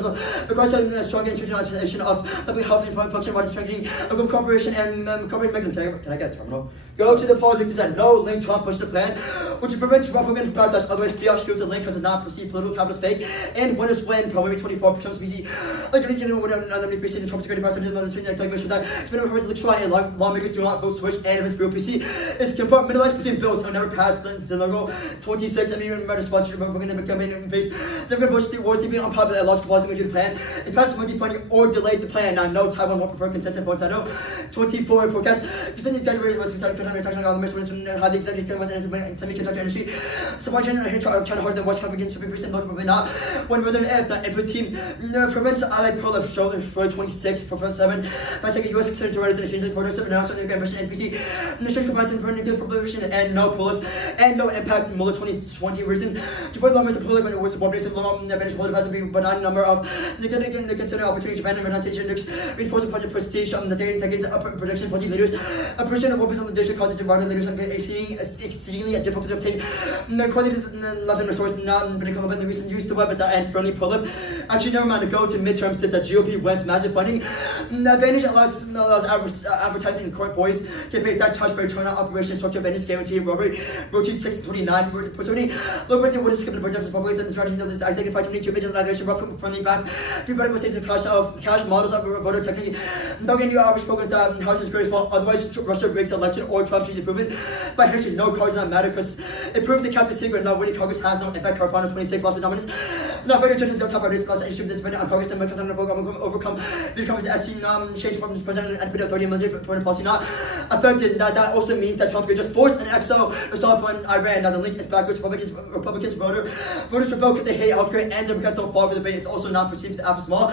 requires a strong institutionalization of public health and function while strengthening of cooperation and corporate mechanism. Can I get a terminal? Go to the politics design. No link Trump push the plan, which prevents propaganda from backlash. Otherwise, fiat shields the link because it not perceived political capitalist fake and winners win. Probably 24 Trump's BC. Like, you know, when I'm precinct Trump's security president, like, mission that it's been a purpose to try and lawmakers do not vote switch. which end of his group PC is compartmentalized between bills and never passed the logo 26. I mean, remember the sponsorship, we're going to campaign in face. The Bush was to be unpopular at large causing to the plan. It passed the funding or delayed the plan. Now, no, Taiwan won't prefer consensus votes. I know 24 forecast. Considering January was technical element how the executive was in semiconductor industry. Supply chain China harder than West African to be recent, probably not. When whether if not, input team prevents allied pro-left shoulder for 26 for 7. By second, US secretary to exchange products of announcement of mission NPT. Nation combines in good proliferation and no prolif and no impact in Muller 2020 reason. To put numbers of prolif when it was subordination long British prolif has been but not number of the consider opportunity Japan and renunciation reinforcing project prestige the decades of production 40 leaders. A percent of weapons on the district causes the border leaders exceedingly difficult to obtain. The quality is left in resource not critical but the recent use of weapons and friendly prolif. Actually, never mind to go to midterms that the GOP wins massive funding. The advantage allows advertising in court boys campaigns that charge for China operation structure advantage guarantee robbery routine 629 pursuing low rating would skip the projects of public and strategy notice identify to need to business evaluation rough friendly back everybody was saying cash models of voter technique. Don't get new average focus that house is great small otherwise Russia breaks the election or Trump sees improvement by history no cards not matter because it proved the capital secret not winning Congress has no impact car final 26 lost dominance not very judging the top parties lost issues dependent on Congress and because overcome the Congress as seen change from the president and authority military foreign policy not affected that also means that Trump could just force an XO assault on Iran. Now the link is backwards. Republicans voters revoke because they hate healthcare and Democrats don't fall for the debate. It's also not perceived as alpha small.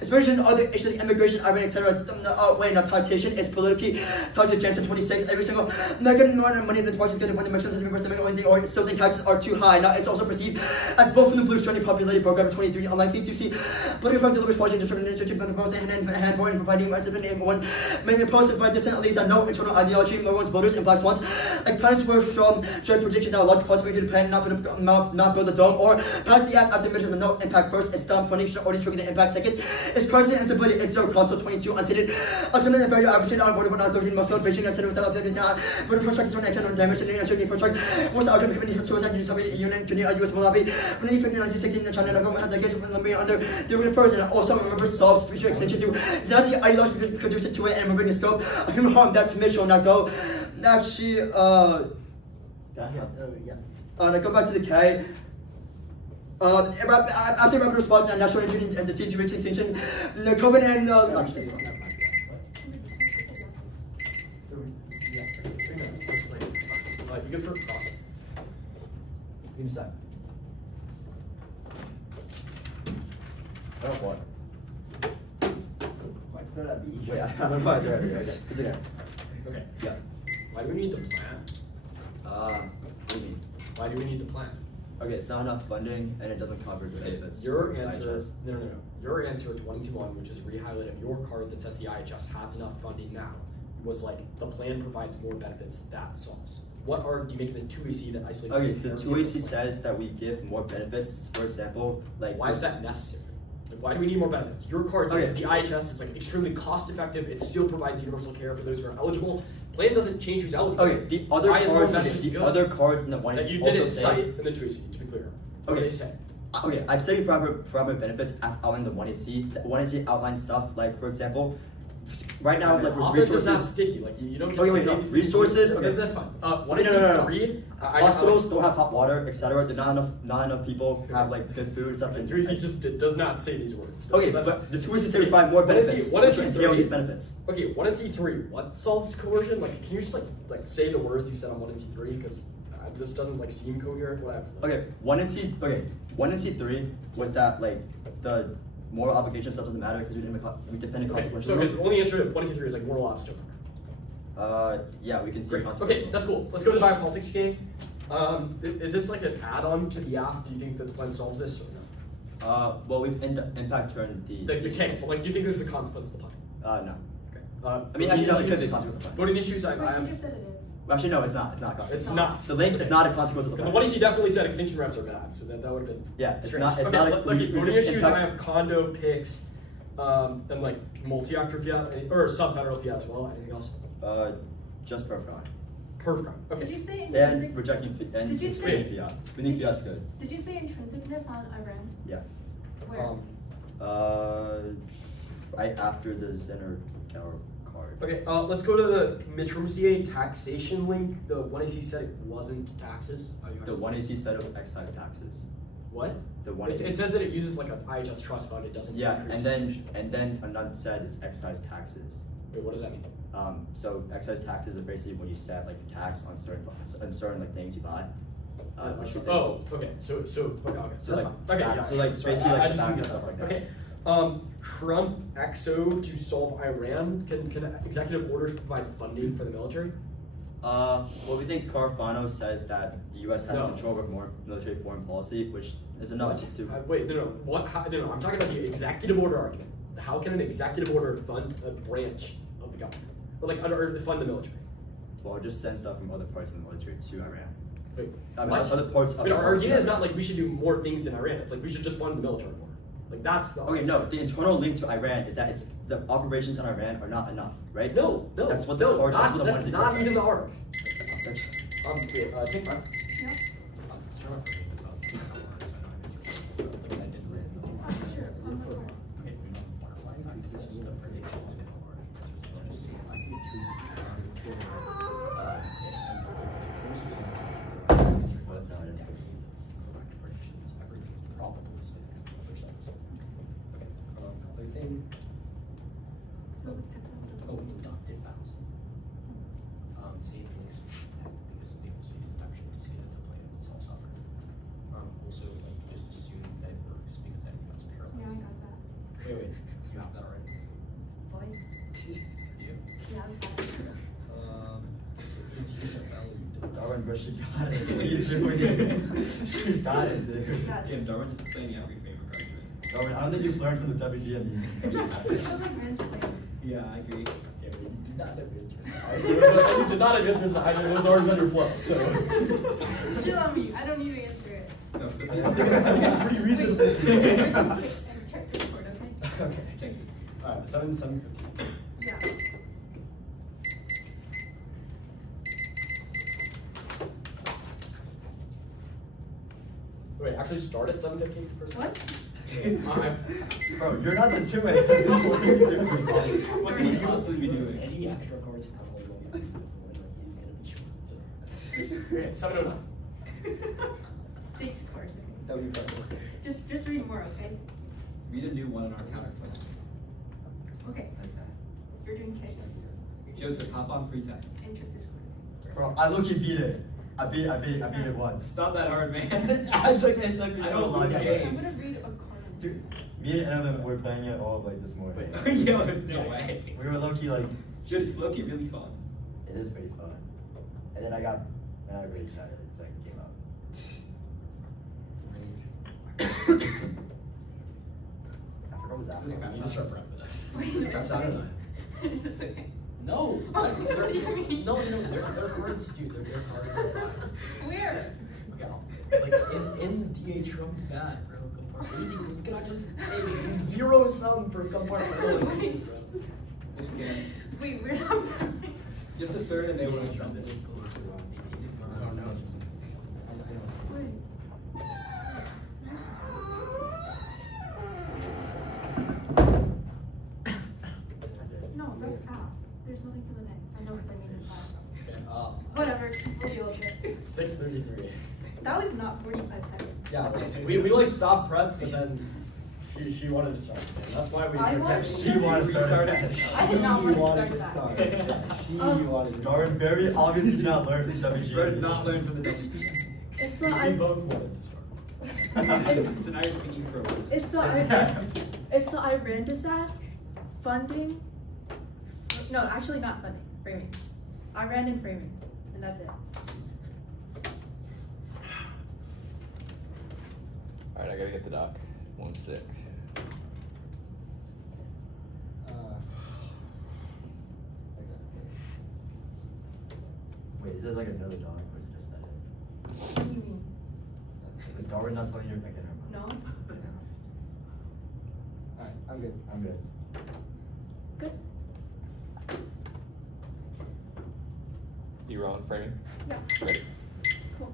Especially in other issues like immigration, Iran, etc. Outweighing of taxation is politically targeted Jansen 26. Every single American money in the department good when the Mexican or still think taxes are too high. Now it's also perceived as both from the blue strongly populated program 23 unlikely to see political firms deliberate watching the institution but proposing hand for and providing one maybe posted by dissent at least that no internal ideology Maroons voters and black swans like plans were from joint prediction that a large possibility to depend not build a dome or pass the act after mention the no impact first and stop funding should already trigger the impact second is crisis and stability it's zero cost so 22 unstated assuming value average on voter 13 most celebration and without voter first track is one action on damage and uncertainty for track most outcome committee for suicide in Soviet Union to US Malawi when any 1916 in China government had the case of Colombia under the first and also remember solved future extension to that's the ideology conducive to it and remembering the scope of human harm that's Mitchell not go actually now go back to the K. After rapid response and national entities reaching extinction, the COVID and actually, Yeah, 3 minutes. You good for cross? Give me a sec. Oh, what? Wait, I haven't marked it already. Okay, it's okay. Okay. Yeah. Why do we need the plan? What do you mean? Why do we need the plan? Okay, it's not enough funding and it doesn't cover the benefits. Your answer, IHS. no. Your answer 22-1, which is re-highlight of your card that says the IHS has enough funding now, was like the plan provides more benefits that solves. What are do you make the 2AC that isolates? Okay, the 2AC says that we give more benefits. For example, like why is that necessary? Like, why do we need more benefits? Your card says that the IHS is like extremely cost effective. It still provides universal care for those who are eligible. Plan doesn't change who's eligible. Okay, the other other cards in the one that you also didn't say, cite in the 2AC, to be clear. What do they say? Okay, I've said proper benefits as outlined in the 1AC. The 1AC outlines stuff like, for example, right now, like offense resources. is not sticky. Like you don't. Get Okay, wait, no. Resources. Okay, that's fine. No. Hospitals don't have hot water, etc. There not enough people have like good food and stuff. And 2AC just does not say these words. Okay, but the 2AC say provide more benefits. What is entail these benefits? Okay, 1NC3. What solves coercion? Like, can you just like say the words you said on 1NC3? Because this doesn't like seem coherent. What I've okay, 1NC3 was that like the moral obligation stuff doesn't matter because we depend on consequences. So his only answer to 1NC3 is like moral obstacle. Yeah, we can see Great. consequences. Okay, that's cool. Let's go to the biopolitics game. Is this like an add-on to the app? Do you think that the plan solves this or no? Well, we've impact turned the case. But, like, do you think this is a consequence of the plan? No. Okay. I mean, actually, no, it could be a consequence of the plan. Voting issues, I Wait, am. you just said it is. Well, actually, no, it's not. It's not a consequence. It's not. The link is not a consequence of the Because plan. the 1AC definitely said extinction reps are bad, so that would have been Yeah, it's strange. not. It's okay, not. Look, We voting just issues. impact- I have condo picks, and like multi-actor fiat or sub-federal fiat as well. Anything else? Just per crime. Perf crime. Okay. Did you say And intrinsic? rejecting and Did you explaining say- fiat. We think fiat's good. Did you say intrinsicness on Iran? Yeah. Where? Right after the Zenner card. Okay, let's go to the midterms DA taxation link. The 1AC said it wasn't taxes. The 1AC said it was excise taxes. What? The 1AC. It says that it uses like an IHS trust fund. It doesn't. Yeah, increase and taxation. then Ananth said it's excise taxes. Wait, what does that mean? So excise taxes are basically when you set like tax on certain like things you buy. Which would then- Okay. So okay. So That's like fine. Okay, yeah. so like Sorry, basically I like just tobacco need and stuff like that. Okay. Trump XO to solve Iran. Can executive orders provide funding for the military? Well, we think Carfano says that the U.S. has No. control over more military foreign policy, which is enough to. Wait, no. What? No. I'm talking about the executive order argument. How can an executive order fund a branch of the government, or like or fund the military? Well, just send stuff from other parts of the military to Iran. Wait, I mean, what? other parts of Wait, the our military. idea is not like we should do more things in Iran. It's like we should just fund the military more. Like that's the. Okay, no. The internal link to Iran is that it's the operations in Iran are not enough, right? No. That's what the no, court. not, That's what the that's ones that not court even said. the arc. That's- Wait, take 5. Yep. Sure. I'm recording. Other thing, Feel the text on the- inductive vows. Same things, because they also use induction to see that the planet is self-suffering. Also, like, just assume that it works because anything that's Yeah, I paralyzed. got that. Wait, you have that already? Boy. You? Yeah, I got it. Darwin, bro, she got it. What are you doing? She's got it, dude. Yes. Yeah, Darwin just explaining every favorite argument. Darwin, I don't think you've learned from the WGMU. That was like mansplaining. Yeah, I agree. Yeah, but you did not have answers. You did not have answers either. It was already under flow. So. Chill on me. I don't need to answer it. No, I Sophia's think it's pretty reasonable. And check Discord, okay? Okay. Check this. All right, 7:15. Yeah. Wait, actually start at 7:15 first. What? Alright. Bro, you're not the two it. What are you doing? What can you possibly be doing? Any extra cards probably won't be he's gonna be short. So. Okay, 7:09. Stakes cards. That would be perfect. Just read more, okay? Read a new one on our counterclaim. Okay. You're doing cakes. Joseph, hop on free text. Enter Discord. Bro, I look, you beat it. I beat it once. It's not that hard, man. I took it took me I so don't long. lose I'm games. gonna read a card. Dude, me and Ananth were playing it all like this morning. Yo, there's no way. We were low key like. Dude, it's low-key really fun. It is pretty fun. And then I rage at it. It's like came out. I forgot what was after. You just start prep for this. Wait, Prep no, Saturday. It's okay. No, What do you mean? No, they're cards, dude. They're cards. They're fine. Where? Okay, like in DA Trump bad, bro. You cannot just say zero sum for compartmentalizations, bro. Yes, you can. Wait, we're not. Just assert and they will trump it. I don't know. Wait. No, that's out. There's nothing for the next. I know because I made this out. Okay, Whatever. We'll deal with it. 6:33. That was not 45 seconds. Yeah, we like stopped prep, but then she wanted to start. And that's why we. I wanted protect- to She wanted to start started. again. I did not want to wanted start to that. start. She Um, wanted to. Darwin very obviously did not learn from WGMU. Bro, not learn from the WP. It's the We I. both wanted to start. So now you're speaking for a It's the Iran. It's the Iran dissat funding. No, actually not funding. Framing. Iran and framing, and that's it. Alright, I gotta get the doc. 1 sec. Wait, is it like another dog or is it just that it? What do you mean? Was Darwin not telling you to make it? No. Alright, I'm good. I'm good. Good. You on framing? Yeah. Ready? Cool.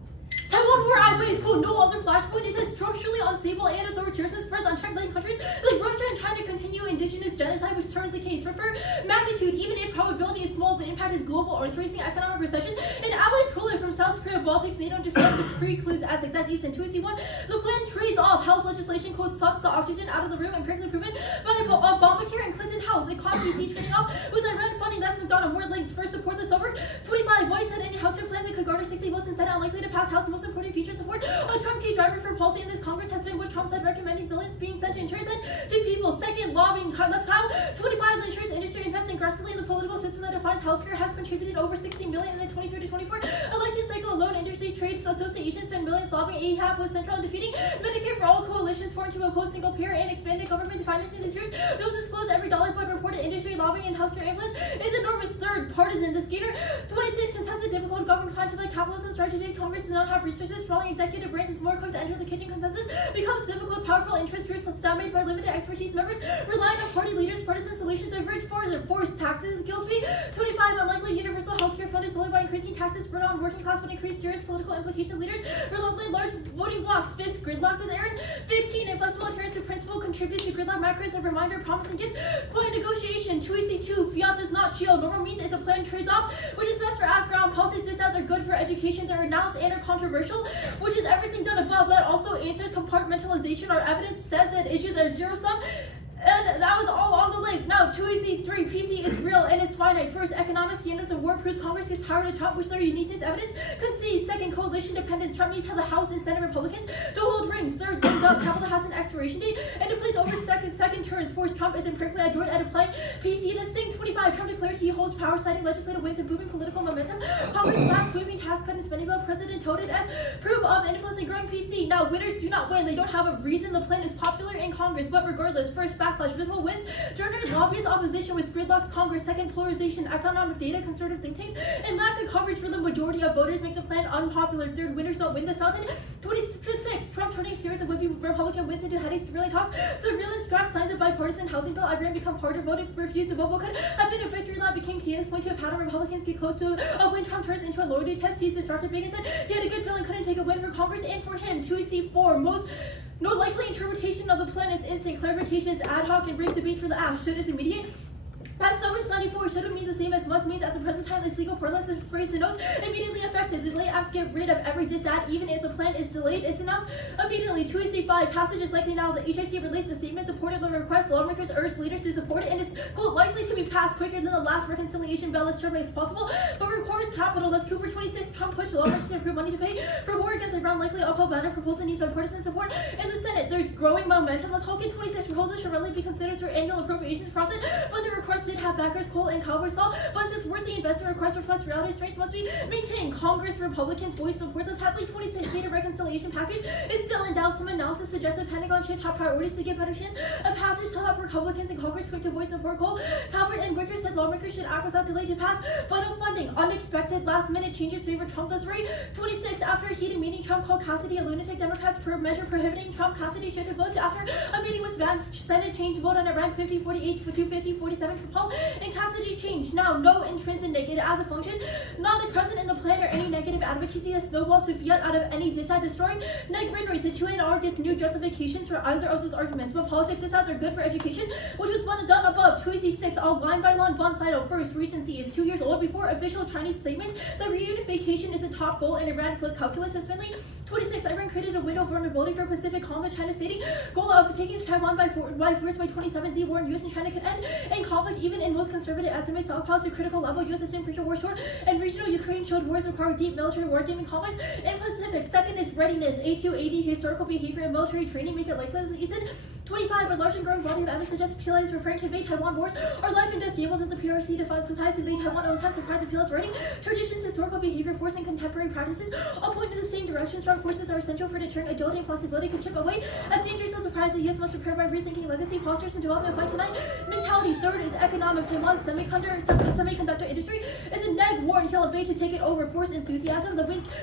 Taiwan, where I base code no other flashpoint, is a structurally unstable and authoritarian spreads on China countries like Russia and China continue indigenous genocide, which turns remains the case. Refer magnitude, even if probability is small, the impact is global or increasing economic recession. An allied prolif from South Korea, Baltics, NATO, and Japan precludes as success east and 2C1. The plan trades off House legislation, sucks the oxygen out of the room, empirically proven by Obamacare and Clinton House. It cost PC trading off with Iran funding less McDonald. More links. First, support the Soberg. 25. Weiss had any House plan that could garner 60 votes and Senate unlikely to pass House. Most important feature support. A Trump key driver for policy in this Congress has been what Trump said, recommending billions being sent to insurance to people. Second, lobbying. Let's Kyle. 25. The insurance industry investing aggressively in the political system that defines healthcare has contributed over 60 million in the 23 to 24 election cycle alone. Industry trades associations spend millions lobbying. AHAP was central in defeating Medicare for all coalitions formed to oppose single payer and expanded government financing the years. Don't disclose every dollar, but reported industry lobbying and healthcare influence is enormous. Third, partisan. The skater. 26. Contested difficult government plan to like capitalism strategy. Congress does not have resources. Sprawling executive branches, more cooks enter the kitchen. Consensus becomes difficult. Powerful interest groups dominated by limited expertise. Members relying on party leaders. Partisan solutions diverge further. Forced taxes. Gillespie. 25. Unlikely universal healthcare funded solely by increasing taxes spread on working class would increase serious political implications. Leaders reluctantly large voting blocks. Fifth, gridlock does Aaron. 15. Inflexible adherence to principle contributes to gridlock macros. A reminder, promising gifts. Point negotiation. 2EC2. Fiat does not shield. Normal means is a plan trades off, which is best for Afghan politics. Discounts are good for education. They're announced and are controversial, which is everything done above. That also answers compartmentalization. Our evidence says that issues are zero sum. And that was all on the link. Now, 2EC3, PC is real and is finite. First, economic scandals and war proofs Congress gets tired of Trump, which their uniqueness evidence concede. Second, coalition dependence. Trump needs to have the House and Senate Republicans to hold rings. Third, capital has an expiration date and depletes over second terms. Fourth, Trump is imperfectly adored at a play. PC, this thing. 25, Trump declared he holds power, citing legislative wins and booming political momentum. Congress passed sweeping tax cut and spending bill. President touted as proof of influence and growing PC. Now, winners do not win. They don't have a reason. The plan is popular in Congress, but regardless, first, backlash. Visible wins. Turner lobbyist opposition with gridlocks Congress. Second, polarization, economic data, conservative think tanks, and lack of coverage for the majority of voters make the plan unpopular. Third, winners don't win this fountain. 26, Trump turning series of would-be Republican wins into heady surveillance talks. Surveillance draft signs a bipartisan housing bill. Iran become harder voted, refused to vote. What could have been a victory lap became chaos. Point to a pattern. Republicans get close to a win. Trump turns into a loyalty test. He's distracted big and said he had a good feeling, couldn't take a win for Congress and for him. 2EC4, no likely interpretation of the plan is instant. Clarification is ad hoc and brings debate for the app. Should is immediate. That's Summer 94 shouldn't mean the same as must means at the present time. This legal parlance is phrase denotes immediately effective. Delay apps get rid of every disad, even if the plan is delayed. It's announced immediately. 2AC5 passage is likely now. The HIC released a statement supportive of the request. Lawmakers urge leaders to support it and is quote likely to be passed quicker than the last reconciliation bill as survey as possible, but requires capital. That's Cooper 26. Trump pushed lawmakers to approve money to pay for war against Iran. Likely uphill battle proposal needs bipartisan support in the Senate. There's growing momentum. Let's Hulk 26 proposal should really be considered through annual appropriations process. Funding requests did have backers. Cole and Calvert saw funds this worthy investment request reflects reality. Strengths must be maintained. Congress Republicans voice support this Hadley 26 data reconciliation package is still in doubt. Some analysis suggested Pentagon should top priorities to give better chance a passage. Top Republicans in Congress quick to voice support. Cole, Calvert, and Wicker said lawmakers should act without delay to pass vital funding. Unexpected last minute changes favor Trump does right. 26 after a heated meeting, Trump called Cassidy a lunatic. Democrats measure prohibiting Trump. Cassidy should have voted after a meeting with Vance. Senate change vote on Iran 50-48 for 250-47 for Paul. And Cassidy changed. Now, no intrinsic as a function, not present in the plan or any negative advocacy that snowballs Sofia out of any dissent, destroying neg rates. The two and August new justifications for either of those arguments. But politics dissents are good for education, which was one done above. 2AC6, all line by line von Sydow. First, recency is 2 years old before official Chinese statements. The reunification is a top goal in Iran flip calculus has Finley. 26, Iran created a window of vulnerability for Pacific conflict. China stating goal of taking Taiwan by force by 27Z. War in US and China could end in conflict even in most conservative estimates. Stockpiles to critical level. US assumed future war short and regional Ukraine showed wars require deep military wargaming conflicts in Pacific. Second is readiness. A280 historical behavior and military training make it likely. Ethan 25, a large and growing body of evidence suggests PLA is preparing to invade Taiwan wars. Our life and death gambles as the PRC defies society to invade Taiwan. All time surprised the PLA's writing. Traditions, historical behavior, force, and contemporary practices all point in the same direction. Strong forces are essential for deterring agility and flexibility could chip away at dangers. No surprise the US must prepare by rethinking legacy, postures, and development fight tonight. Mentality. Third is economics. Taiwan's semiconductor industry is a neg war until invade to take it over. Force enthusiasm.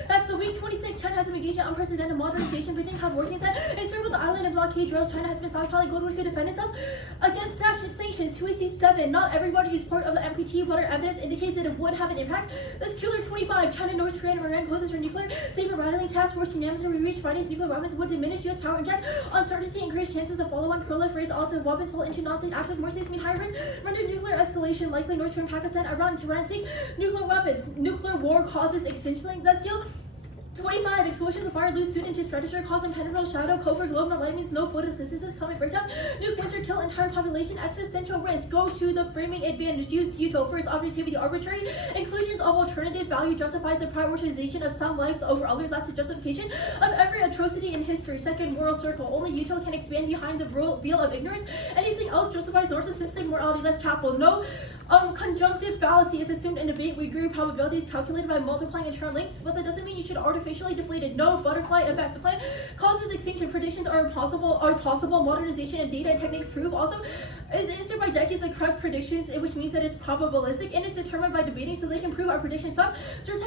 That's the week 26. China has engaged in unprecedented modernization, building hard working set, encircled the island and blockade drills. China has been stockpiling gold to defend itself against sanctions. 2AC7. Not everybody is part of the NPT, but our evidence indicates that it would have an impact. This Killer 25. China, North Korea, and Iran poses for nuclear saber rattling task force unanimously reached Friday's nuclear weapons would diminish US power inject uncertainty, increase chances of follow-on proliferate also weapons fall into non-state active more states mean higher risk. Under nuclear escalation, likely North Korea, Pakistan, Iran, Iran seek nuclear weapons. Nuclear war causes extinction. Let's kill. 25. Explosions of fire lose student to predator, cause impenetrable shadow, covert globe, no light means no photosynthesis, comet breakdown, nuke winter, kill entire population, existential risk. Go to the framing advantage. Use util. First, objectivity, arbitrary. Inclusions of alternative value justifies the prioritization of some lives over others. That's the justification of every atrocity in history. Second, moral circle. Only util can expand behind the veil of ignorance. Anything else justifies narcissistic morality. That's chapel. No. Conjunctive fallacy is assumed in debate. We agree probabilities calculated by multiplying internal links, but that doesn't mean you should artificially deflate it. No butterfly effect. The plan causes extinction. Predictions are impossible. Are possible. Modernization and data and techniques prove also is answered by decades of correct predictions, which means that it's probabilistic and it's determined by debating, so they can prove our predictions suck. Through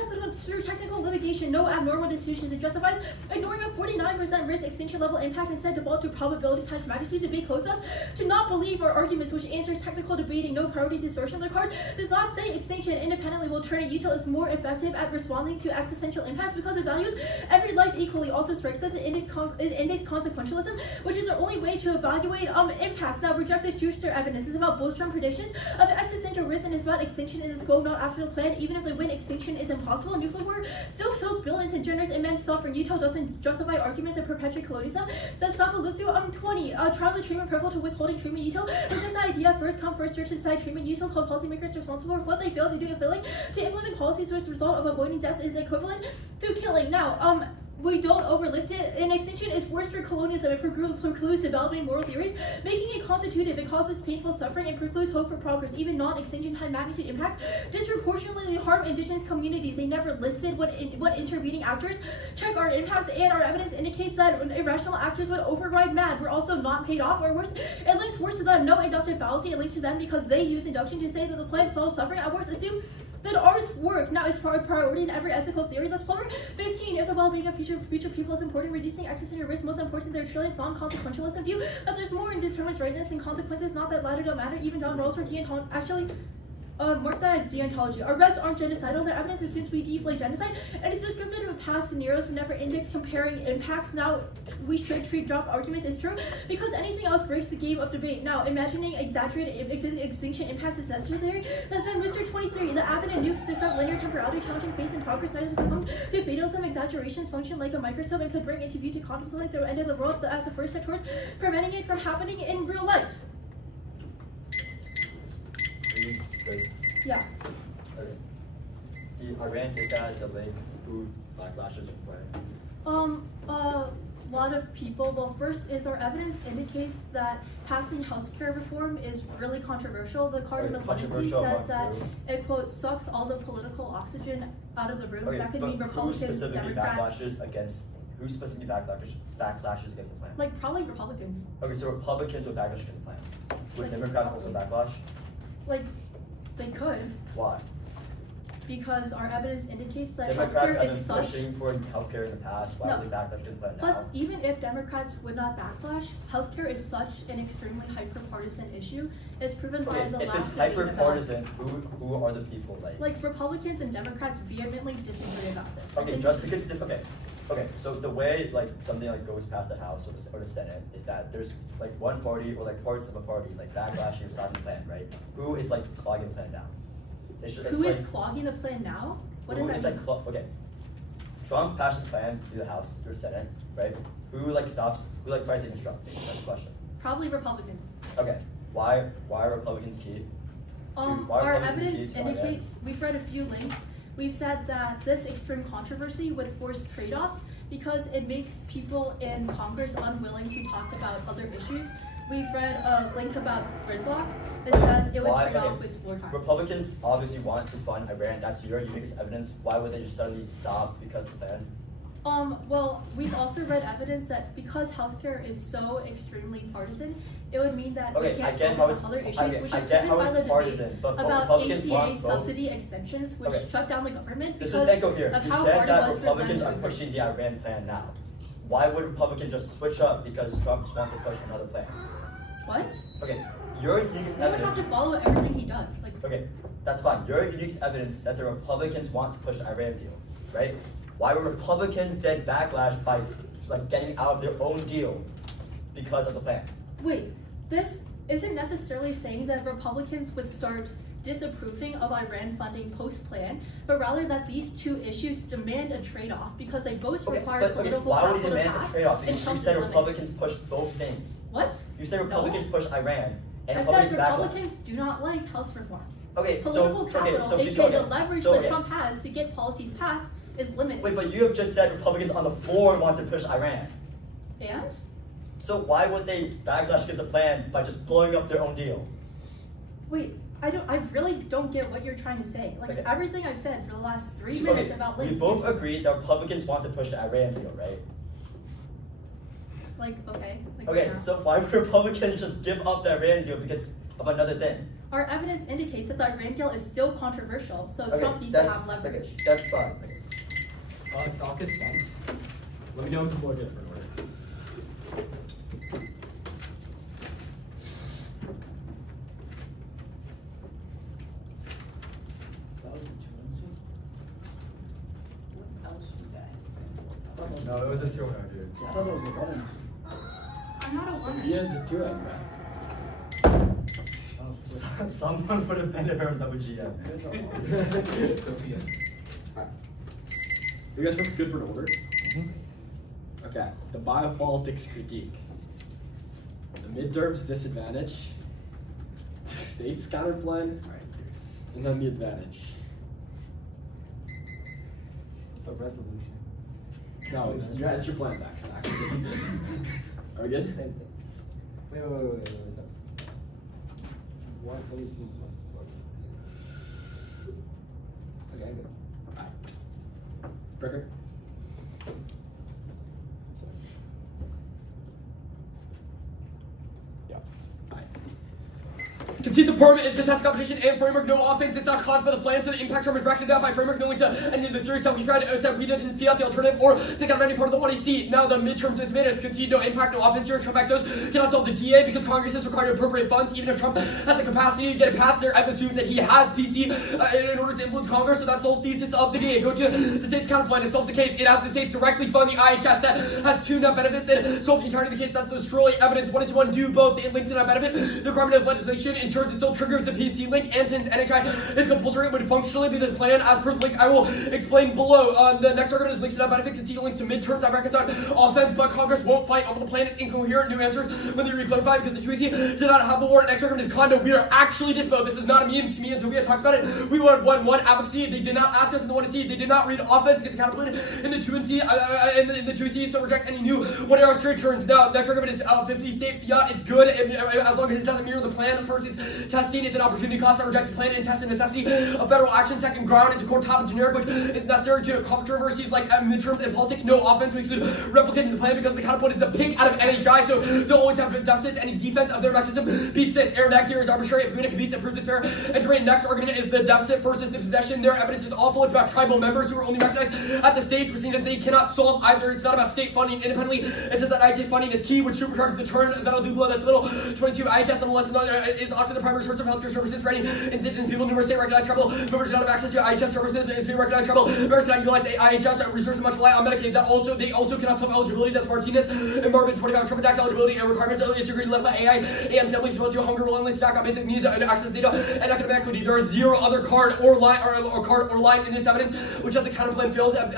technical litigation, no abnormal decisions. It justifies ignoring a 49% risk extinction level impact, instead default to probability times magnitude. Debate closes us to not believe our arguments, which answers technical debating. No priority distortion. The card does not say extinction independently will turn a util is more effective at responding to existential impacts because it values every life equally. Also strikes us in index consequentialism, which is the only way to evaluate impact. Now reject this juicer evidence. It's about bootstrap predictions of existential risk, and it's about extinction in the scope, not after the plan. Even if they win, extinction is impossible. Nuclear war still kills billions and generates immense suffering. Util doesn't justify arguments that perpetuate colonialism. That's not a list to 20. Trial the treatment purple to withholding treatment util. Reject the idea first come first search decide treatment utils. Hold policymakers responsible for what they fail to do and failing to implement policies which result of avoiding death is equivalent to killing. Now, we don't overlift it. An extinction is worse for colonialism. It precludes developing moral theories, making it constitutive. It causes painful suffering and precludes hope for progress. Even non-extinction high magnitude impacts disproportionately harm indigenous communities. They never listed what intervening actors check our impacts, and our evidence indicates that irrational actors would override mad. We're also not paid off, or worse, it links worse to them. No inductive fallacy. It links to them because they use induction to say that the plan solves suffering. At worst, assume that ours work now is priority in every ethical theory. Let's plumber 15. If the well-being of future people is important, reducing existential risk most important. Their trillions non-consequentialism view that there's more in determines rightness and consequences. Not that latter don't matter. Even John Rawls for actually. Mark that as deontology. Our reps aren't genocidal. Their evidence assumes we deflate genocide, and it's descriptive of past scenarios. We never index comparing impacts. Now we should treat dropped arguments as true because anything else breaks the game of debate. Now imagining exaggerated extinction impacts is necessary. That's been Mr. 23. The avid and nukes disrupt linear temporality, challenging phase and progress matters succumb to fatalism. Exaggerations function like a microscope and could bring into view to contemplate the end of the world as a first step towards preventing it from happening in real life. Yeah. Okay. The Iran decides to link food backlashes in play. A lot of people. Well, first is our evidence indicates that passing healthcare reform is really controversial. The card in the policy says that it quote sucks all the political oxygen out of the room. Okay, that could but mean Republicans, who specifically Democrats. backlashes against the plan? Like probably Republicans. Okay, so Republicans would backlash against the plan. Would Democrats also backlash? Like they could. Why? Because our evidence indicates that Democrats healthcare have is been such. pushing for healthcare in the past. Why would they backlash against the plan Plus, now? even if Democrats would not backlash, healthcare is such an extremely hyper-partisan issue. It's proven by Okay, the if last it's debate about. hyper-partisan, who are the people Like Republicans and Democrats vehemently disagree about this. Okay, Like, just because this okay, so the way like something like goes past the House or the Senate is that there's like one party or like parts of a party like backlashing or stopping the plan, right? Who is like clogging the plan down? It's who is like, clogging the plan now? What who does that is mean? like okay. Trump passed the plan through the House, through the Senate, right? Who tries to construct it? That's the question. Probably Republicans. Okay. Why are Republicans key? Why Our are Republicans evidence key to Iran? indicates, we've read a few links, we've said that this extreme controversy would force trade-offs because it makes people in Congress unwilling to talk about other issues. We've read a link about gridlock that says it would trade off with floor time. Republicans obviously want to fund Iran. That's your unique evidence. Why would they just suddenly stop because of the ban? Well, we've also read evidence that because healthcare is so extremely partisan, it would mean that we Okay, I can't get how focus it's on other issues, which I is get proven how by the it's partisan, debate but about Republicans ACA want both. subsidy extensions, which Okay. shut down the government This because is echo here. of You how said hard it that was for Republicans them are to pushing the Iran plan now. Why would Republicans just switch up because Trump wants to push another plan? What? Okay, your unique We would evidence. have to follow everything he does. Like, Okay, that's fine. Your unique evidence that the Republicans want to push the Iran deal, right? Why were Republicans then backlash by like getting out of their own deal because of the plan? wait, this isn't necessarily saying that Republicans would start disapproving of Iran funding post-plan, but rather that these two issues demand a trade-off because they both require political why would he capital to demand a pass trade-off? and Because you Trump's said limit. Republicans push both things. What? You said Republicans No. push Iran, and I said Republicans backlash. Republicans do not like health reform. Okay, Political capital, aka the leverage that Trump has to get policies passed, is limited. Wait, but you have just said Republicans on the floor want to push Iran. And? So why would they backlash against the plan by just blowing up their own deal? Wait, I really don't get what you're trying to say. Like Okay. everything I've said for the last 3 So, minutes okay, about we links. both agreed that Republicans want to push the Iran deal, right? Like, okay. Like, Okay, yeah. so why would Republicans just give up the Iran deal because of another thing? Our evidence indicates that the Iran deal is still controversial, so Okay, Trump needs to that's have leverage. okay, that's fine. Doc is sent. Let me know when to plug it for an order. No, it was a 2-1, dude. I thought it was a one. I'm not a one. He has a 2 at back. Someone put a pen in her WGM. Sofia. So you guys good for an order? Okay. The biopolitics critique. The midterms disadvantage. The state's counterplan. And then the advantage. The resolution. No, it's your plan next, actually. Are we good? Wait. What is Okay, I'm good. Brecker? Concede the department into test competition and framework, no offense, it's not caused by the plan, so the impact term is bracketed out by framework, no link to any of the theories that we tried said we didn't feel out the alternative or pick out any part of the one you see. Now the midterms is made, it's concede no impact, no offense here. Trump XOs cannot solve the DA because Congress is required to appropriate funds, even if Trump has the capacity to get it passed there. Ev assumes that he has PC in order to influence Congress, so that's the whole thesis of the DA. Go to the state's counterplan, it solves the case. It has the state directly fund the IHS that has two net benefits and solves the entirety of the case. That's destroy evidence 1 to 1 do both. It links to net benefit. The requirement of legislation ensures it still triggers the PC link, and since NHI is compulsory, it would functionally be this plan as per the link I will explain below. The next argument is links to that benefit, conceding links to midterms, I brackets on offense, but Congress won't fight over the plan. It's incoherent, new answers when they re-clarify because the QEC did not have the warrant. Next argument is condo. We are actually dispo. This is not a meme. Me and Sofia talked about it. We wanted 1-1 advocacy. They did not ask us in the 1 and C. They did not read offense against the counter plan in the 2 and C, in the 2C, so reject any new 1 arrow straight turns. Now, next argument is 50 state fiat. It's good as long as it doesn't mirror the plan. First, it's testing. It's an opportunity cost. I reject the plan and test the necessity of federal action. Second, ground. It's a core top and generic, which is necessary to controversies like midterms and politics. No offense. We exclude replicating the plan because the counterpoint is a pick out of NHI, so they'll always have deficits. Any defense of their mechanism beats this. Air theory is arbitrary. If Munich beats, it proves it's fair. And terrain. Next argument is the deficit. First, it's in possession. Their evidence is awful. It's about tribal members who are only recognized at the states, which means that they cannot solve either. It's not about state funding independently. It says that IHS funding is key, which supercharges the turn that'll do below. That's little. 22 IHS nonetheless is often the primary source of healthcare services for any indigenous people. Numerous state recognized tribal members do not have access to IHS services. And state recognized tribal members cannot utilize IHS resources much rely on Medicaid. They also cannot solve eligibility. That's Martinez and Marvin 25 Trump tax eligibility and requirements of integrated left by AI and families supposed to hunger relentlessly stack on basic needs and access data and academic equity. There is zero other card or line in this evidence which says the counterplan fails. At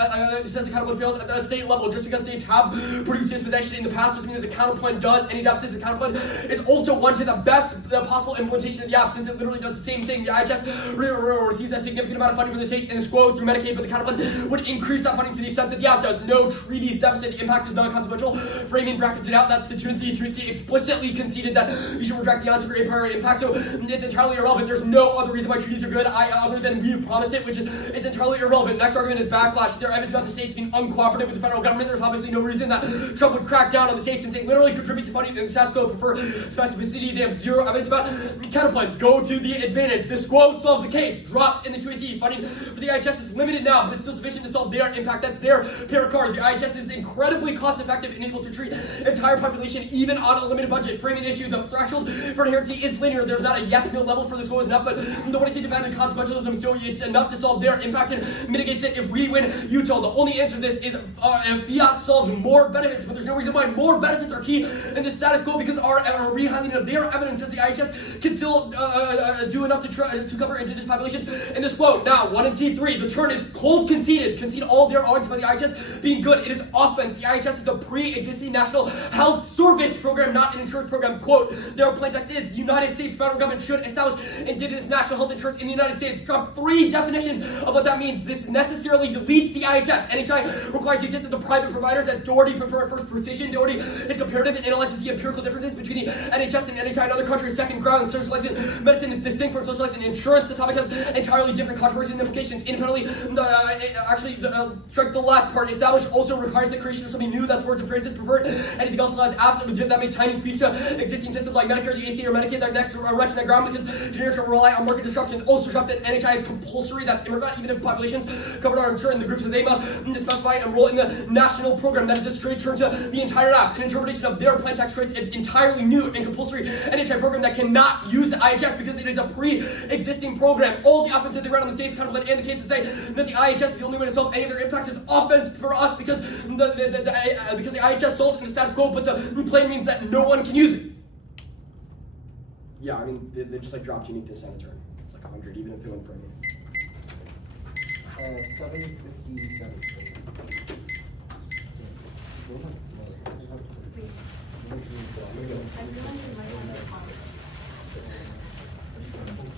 the state level. Just because states have produced dispossession in the past doesn't mean that the counterplan does any deficits. The counterplan is also one to the best possible implementation of the app, since it literally does the same thing. The IHS receives a significant amount of funding from the states in the SQUO through Medicaid, but the counterplan would increase that funding to the extent that the app does. No treaties deficit. The impact is non-consequential. Framing brackets it out. That's the 2 and C. 2C explicitly conceded that you should reject the on-degree prior impact, so it's entirely irrelevant. There's no other reason why treaties are good other than we promised it, which is entirely irrelevant. Next argument is backlash. Their evidence about the states being uncooperative with the federal government. There's obviously no reason that Trump would crack down on the states since they literally contribute to funding in the status quo prefer specificity. They have zero evidence about counterplans go to the advantage. This quote solves the case. Dropped in the 2AC. Funding for the IHS is limited now, but it's still sufficient to solve their impact. That's their parent card. The IHS is incredibly cost-effective and able to treat entire population even on a limited budget. Framing issue, the threshold for inherency is linear. There's not a yes-no level for this goal is enough, but the what I say defended consequentialism, so it's enough to solve their impact and mitigates it if we win Utah. The only answer to this is fiat solves more benefits, but there's no reason why more benefits are key in the status quo because our rehandling of their evidence says the IHS can still do enough to cover indigenous populations. In this quote, now 1 and C3, the turn is cold conceded. Concede all their arguments about the IHS being good. It is offense. The IHS is a pre-existing national health service program, not an insurance program. Quote, their plain text is the United States federal government should establish indigenous national health insurance in the United States. Drop 3 definitions of what that means. This necessarily deletes the IHS. NHI requires the existence of private providers that Doherty prefer at first precision. Doherty is comparative and analyzes the empirical differences between the NHS and NHI in other countries. Second ground, socializing medicine is distinct from socializing insurance. The topic has entirely different controversies and implications. Independently, strike the last part. Establish also requires the creation of something new. That's words and phrases preferred. Anything else allows apps that make tiny tweaks to existing systems like Medicare, the ACA, or Medicaid that next wretch that ground because generics will rely on market disruptions. Also disrupt that NHI is compulsory. That's immigrant, even if populations covered are insured in the groups that they must specify and enroll in the national program. That is a straight turn to the entire app. An interpretation of their plan text creates an entirely new and compulsory NHI program that cannot use the IHS because it is a pre-existing program. All the offense that they run on the states kind of indicate to say that the IHS is the only way to solve any of their impacts is offense for us because the IHS solves in the status quo, but the plain means that no one can use it. Yeah, I mean, they just like dropped unique dissent turn. It's like 100, even if they went for me. 757.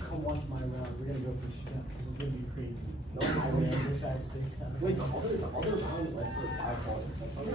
Come watch my round. We're gonna go for step. This is gonna be crazy. No, I ran this side 6 times. Wait, the other round went for 5 balls or something.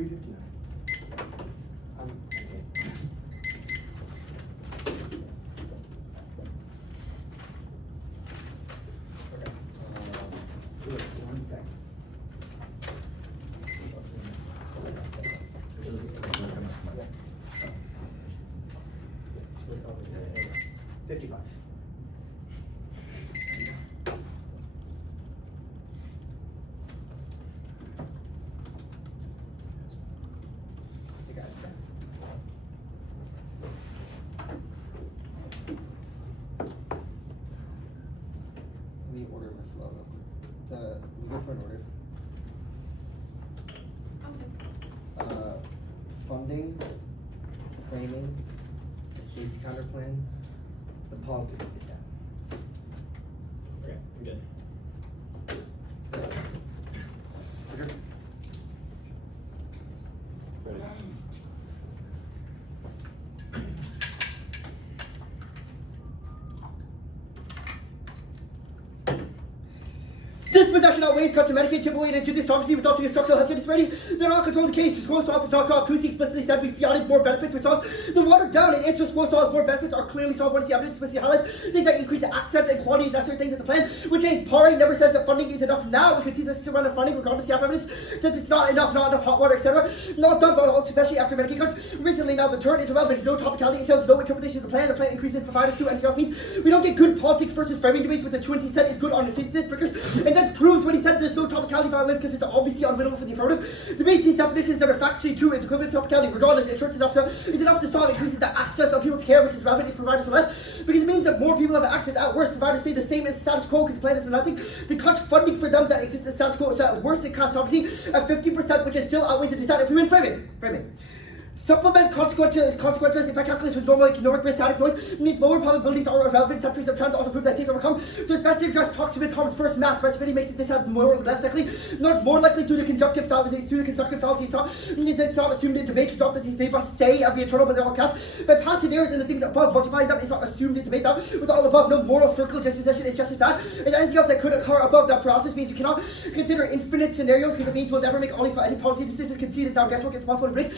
359. Okay. 1 second. 55. You got it, Sam. Let me order my flow real quick. We go for an order. Funding, framing, the state's counterplan, the politics is that. Okay, I'm good. Ready. Dispossession outweighs cuts to Medicaid, chip away and introduce obviously resulting in structural healthcare disparities. They're all controlled the case. The school office talk Tuesday explicitly said we fionted more benefits with solve. The watered down and interest school solves more benefits are clearly solved when the evidence explicitly highlights things like increase the access and quality of necessary things at the plan, which means Pari never says that funding is enough now. We can see that it's around the funding regardless of the evidence says it's not enough hot water, etc. Not done, but also especially after Medicaid cuts. Recently now the turn is irrelevant. No topicality entails no interpretation of the plan. The plan increases providers to anything else means we don't get good politics versus framing debates with the twins he said is good on the thesis because and that proves what he said there's no topicality violence because it's obviously unwinnable for the affirmative. Debates these definitions that are factually true is equivalent to topicality regardless. It's enough to solve increases the access of people's care which is relevant if providers are less because it means that more people have access. At worst providers stay the same as status quo because the plan is nothing. The cut funding for them that exists as status quo is at worst it costs obviously at 50% which is still outweighs the percent if we win framing. Supplement consequences impact calculus with normal economic risk static noise means lower probabilities are irrelevant. Subtrees of trends also prove that states overcome. So it's best to address proximate Thomas first mass specificity makes it this have more or less likely, not more likely due to conjunctive fallacy. It's not assumed in debate to stop that they must say every internal but they're all capped. By past scenarios and the things above multiplying them is not assumed in debate that with all above no moral circle disposition is just as bad. And anything else that could occur above that paralysis means you cannot consider infinite scenarios because it means we'll never make any policy decisions conceded now guesswork is possible to break.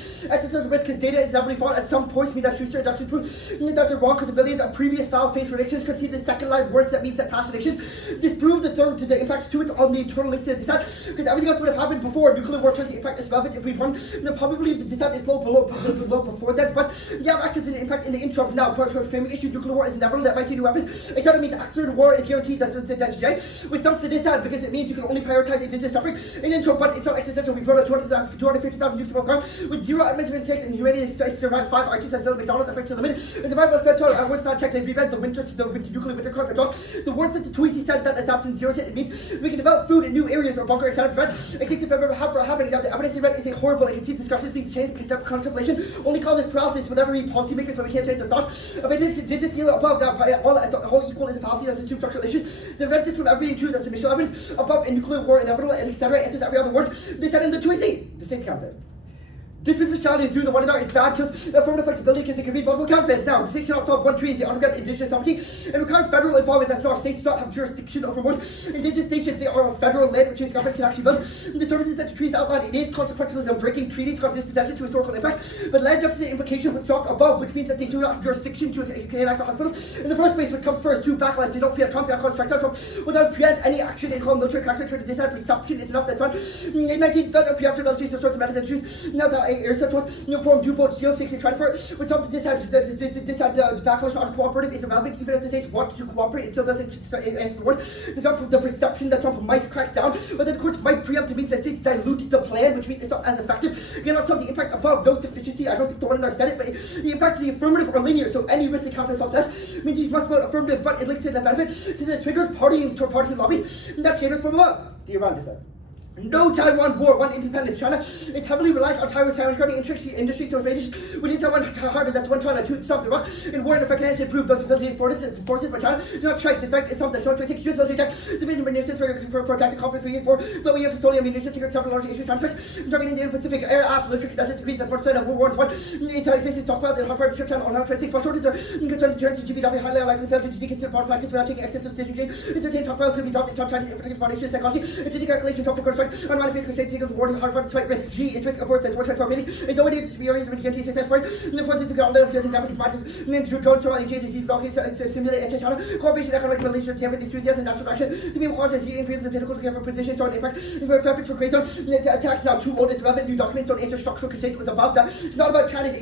Risk because data is inevitably flawed at some points means that Schuster induction proof that they're wrong because the billions of previous file-based predictions conceded second line words that means that past predictions disprove the third to the impact to it on the internal links to the descent because everything else would have happened before nuclear war turns the impact is relevant if we've won then probably the descent is low below before that but yeah actions in the impact in the interim now for framing issue nuclear war is never that might see new weapons except it means external war is guaranteed that's J with some to descent because it means you can only prioritize indigenous suffering in interim but it's not existential we brought out 250,000 nukes above ground with zero administrative mistakes and humanity survived 5 RTs as Bill McDonald's effect to the minute. And the Bible spends at words bad text and we read the winter nuclear winter card talk. The words that the Tweezy said that adapts in 0 cent it means we can develop food in new areas or bunker etc. Prevent except if ever happening that the evidence in red is a horrible and conceit discussions lead to change contemplation only causes paralysis whenever we policymakers but we can't change their thoughts. But did this deal above that all equal is a fallacy that's assumed structural issues. The red is from every true that's initial evidence above in nuclear war inevitable and etc. answers every other word. They said in the Tweezy. The state's counted. Dispositionality is due to one another, it's bad because affirmative flexibility because it can read multiple counterfeits. Now, the state cannot solve one tree is the underground indigenous sovereignty and requires federal involvement that's not states do not have jurisdiction over most indigenous nations. They are federal land which means government can actually build. The services that the trees outline it is consequentialism breaking treaties cause dispossession to historical impact, but land deficit implication would stock above, which means that they do not have jurisdiction to enact on hospitals. In the first place, what comes first, two backlash, they don't fear Trump, they cause strike down Trump without preempt any action and call military character to decide perception is enough, that's one. In 19, that preemptive illustrations of source of methods and truths. Now that air such one form DuPont Steel 60 transfer, which some this had the backlash on cooperative is irrelevant even if the states want to cooperate, it still doesn't answer the word. The perception that Trump might crack down, but then of course might preempt means that states dilute the plan, which means it's not as effective. You know, so the impact above no sufficiency, I don't think the one in our said it, but the impact to the affirmative are linear, so any risk account for success means you must vote affirmative, but it links to the benefit to the triggers partying toward partisan lobbies, and that's haters from above. The Iran descent. No Taiwan war, one independence. China is heavily reliant on Taiwan's current industry so advantage. We need Taiwan harder, that's one China to stop the Iraq. In war and effect can improve those abilities forces by China. Do not strike, the threat is something. Show 26 US military tech, sufficient munitions for tactical conflict for years more. Though we have petroleum munitions, secret several large issue transfers. Targeting the Pacific air after the trick that increased at 4% of World War I. Inside existing stockpiles and hot part ship channel on 126 while shortages are concerned to turn to GBW highly likely fail to deconsider part factors without taking extensive decision. It's certain stockpiles could be dropped in top Chinese infrastructure foundation psychology. It's a calculation top for risk, unwanted physical state, single warning, hard part, sweat risk. G is risk of force, 124 million. Is no idea to be oriented when you get success for it. And the forces to get on the field and damage is margin. And then drones from any changes, these blocking, simulate anti-channel, cooperation, economic relations, temperate, enthusiasm, and natural action. To be able to see influence the political to care for position, so an impact, and preference for grace on. Attacks now too old, it's relevant. New documents don't answer structural constraints was above that. It's not about China's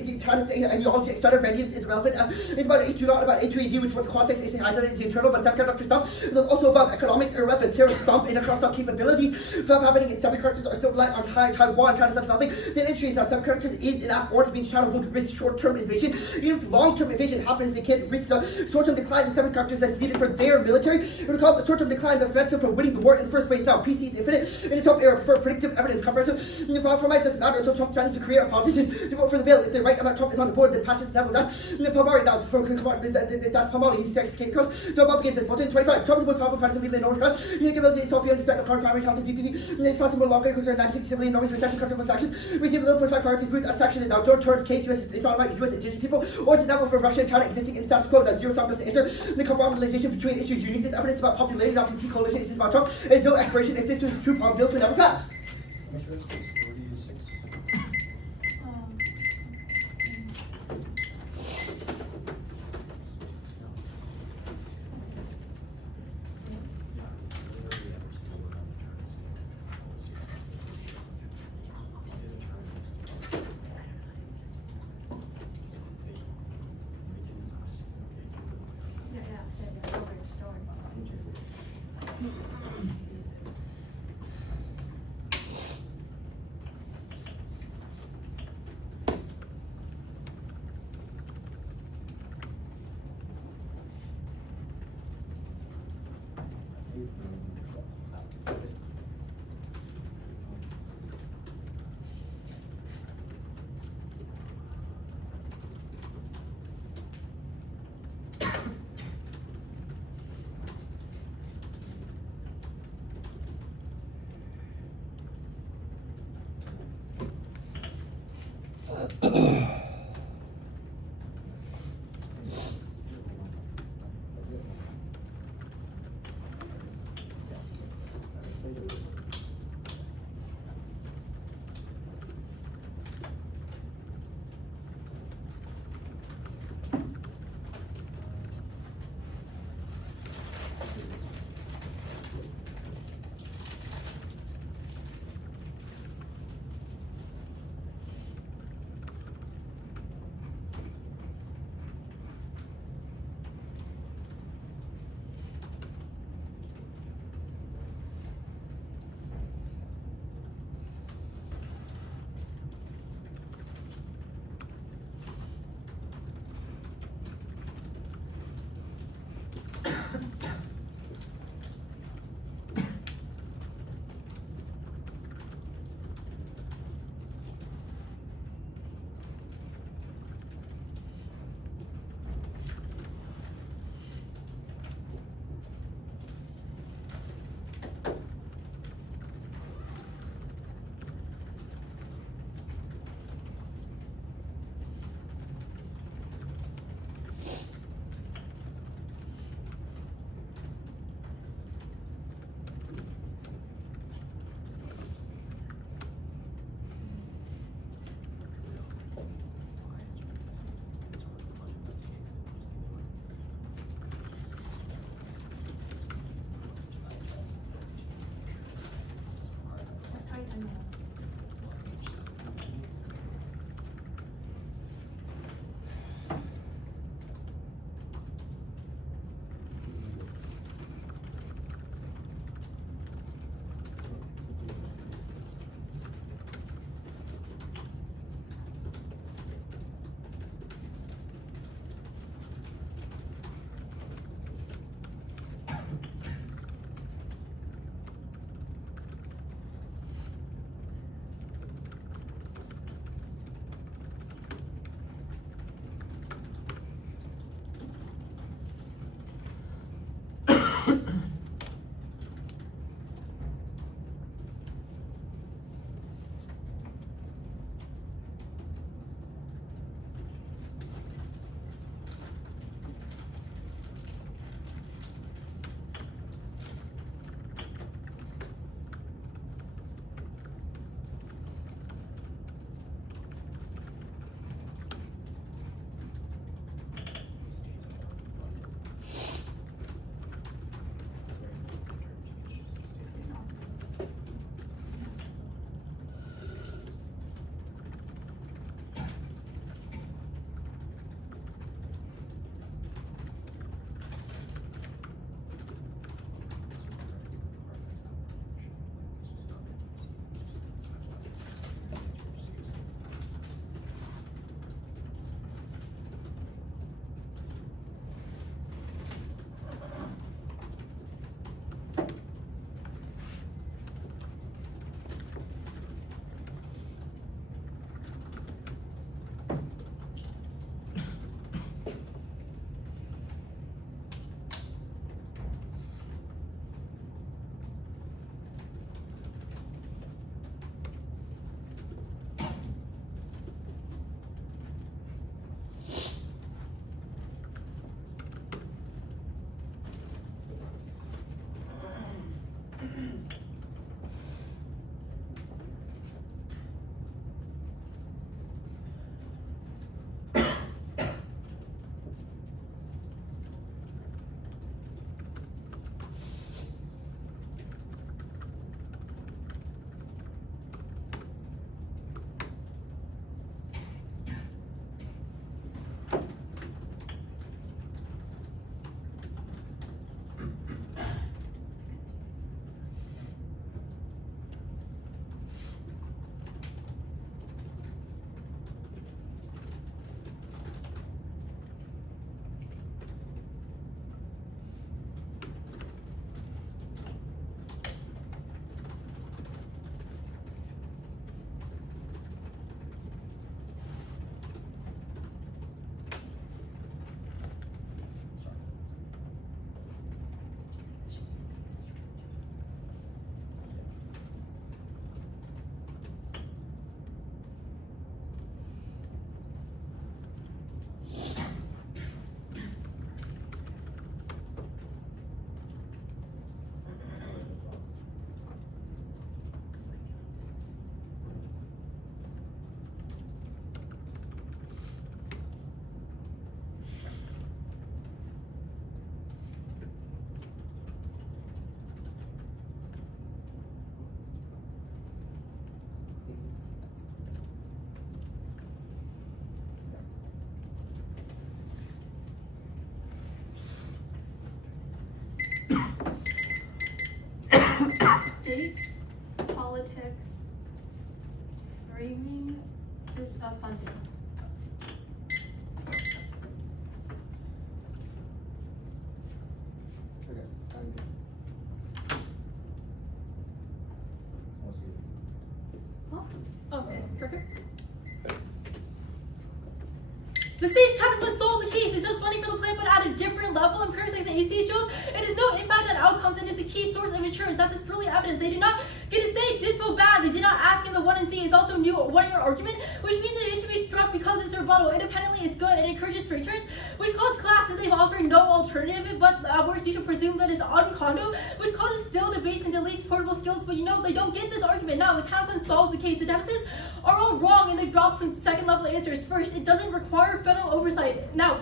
ideology, external readiness is relevant. It's about not about A2AD, which was the context is highlighted is the internal, but semiconductor stuff. It's also about economics irrelevant. Terrorist stomp in across our capabilities. From happening in semiconductors are still reliant on Taiwan. China's not developing. The industry is that semiconductors is in force means China won't risk short-term invasion. Even if long-term invasion happens, they can't risk a short-term decline in semiconductors that's needed for their military. It would cause a short-term decline that prevents them from winning the war in the first place. Now, PC is infinite. In the Trump era, prefer predictive evidence comparison. The compromise doesn't matter until Trump threatens to create politicians to vote for the bill. If the right amount Trump is on the board, then passes the devil does. And the Palmari now, that's Palmari, he's sex cake cost. So Republicans says, voted in 25. Trump is the most powerful president in the North Carolina. You give them Sofia and the current primary health and DPP. And it's possible longer because there are 96 civilian enormous recession customer actions. We see a little pushback priorities groups as section and now don't turn case US it's not about US indigenous people or it's a level for Russia and China existing in status quo. Now zero sum doesn't answer the compromisation between issues. You need this evidence about popularity, not PC coalition issues about Trump. There's no expiration if this was true, bills would never pass. The state's counterplan solves the case. It does funding for the plan, but at a different level. And parasites the AC shows it has no impact on outcomes and is the key source of insurance. That's just brilliant evidence. They did not get to say dispo bad. They did not ask in the 1 and C is also new one-year argument, which means that it should be struck because it's a rebuttal. Independently, it's good and encourages free turns, which causes class and they've offered no alternative. But worse, you should presume that it's uncondo, which causes still debates and deletes portable skills. But you know they don't get this argument. Now the counterplan solves the case. The deficits are all wrong and they've dropped some second-level answers. First, it doesn't require federal oversight. Now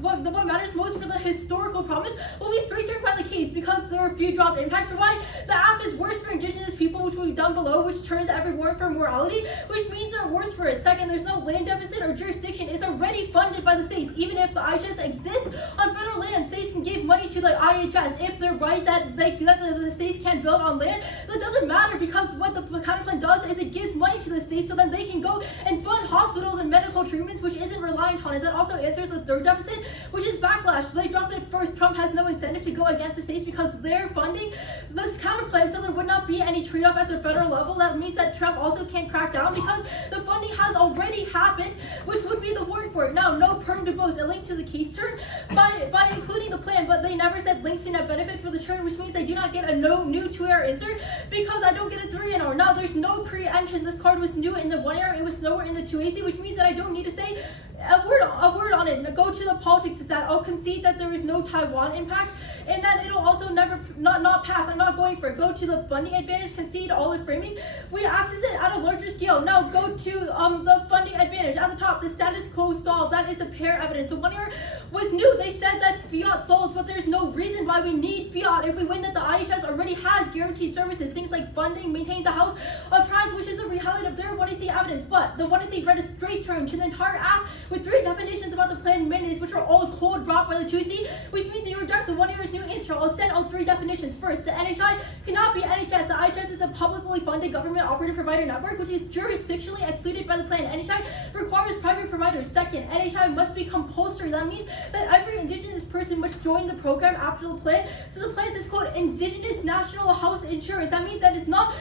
what matters most for the historical promise will be straightened by the case because there are few dropped impacts. For why the app is worse for indigenous people, which we've done below, which turns every warrant for morality, which means they're worse for it. Second, there's no land deficit or jurisdiction. It's already funded by the states. Even if the IHS exists on federal land, states can give money to the IHS. If they're right that the states can't build on land, that doesn't matter because what the counterplan does is it gives money to the states so then they can go and fund hospitals and medical treatments, which isn't reliant on it. That also answers the third deficit, which is backlash. So they dropped it first. Trump has no incentive to go against the states because they're funding this counterplan, so there would not be any trade-off at the federal level. That means that Trump also can't crack down because the funding has already happened, which would be the warrant for it. Now, no perm to both. It links to the case turn by including the plan, but they never said links to net benefit for the turn, which means they do not get a new 2-year insert because I don't get a 3-year. Now, there's no pre-entry. This card was new in the 1-year. It was nowhere in the 2AC, which means that I don't need to say a word on it. Now, go to the politics is that I'll concede that there is no Taiwan impact and that it'll also never not pass. I'm not going for it. Go to the funding advantage, concede all the framing. We access it at a larger scale. Now go to the funding advantage. At the top, the status quo solved. That is the pair evidence. So 1-year was new. They said that fiat solves, but there's no reason why we need fiat if we win that the IHS already has guaranteed services. Things like funding, maintains a house of tribes, which is a highlight of their 1AC evidence. But the 1AC read a straight term to the entire app with 3 definitions about the plan mandates, which are all cold dropped by the 2C, which means that you reject the 1-year's new answer. I'll extend all 3 definitions. First, the NHI cannot be NHS. The IHS is a publicly funded government operated provider network, which is jurisdictionally excluded by the plan. NHI requires private providers. Second, NHI must be compulsory. That means that every indigenous person must join the program after the plan. So the plan is called Indigenous National House Insurance. That means that it's not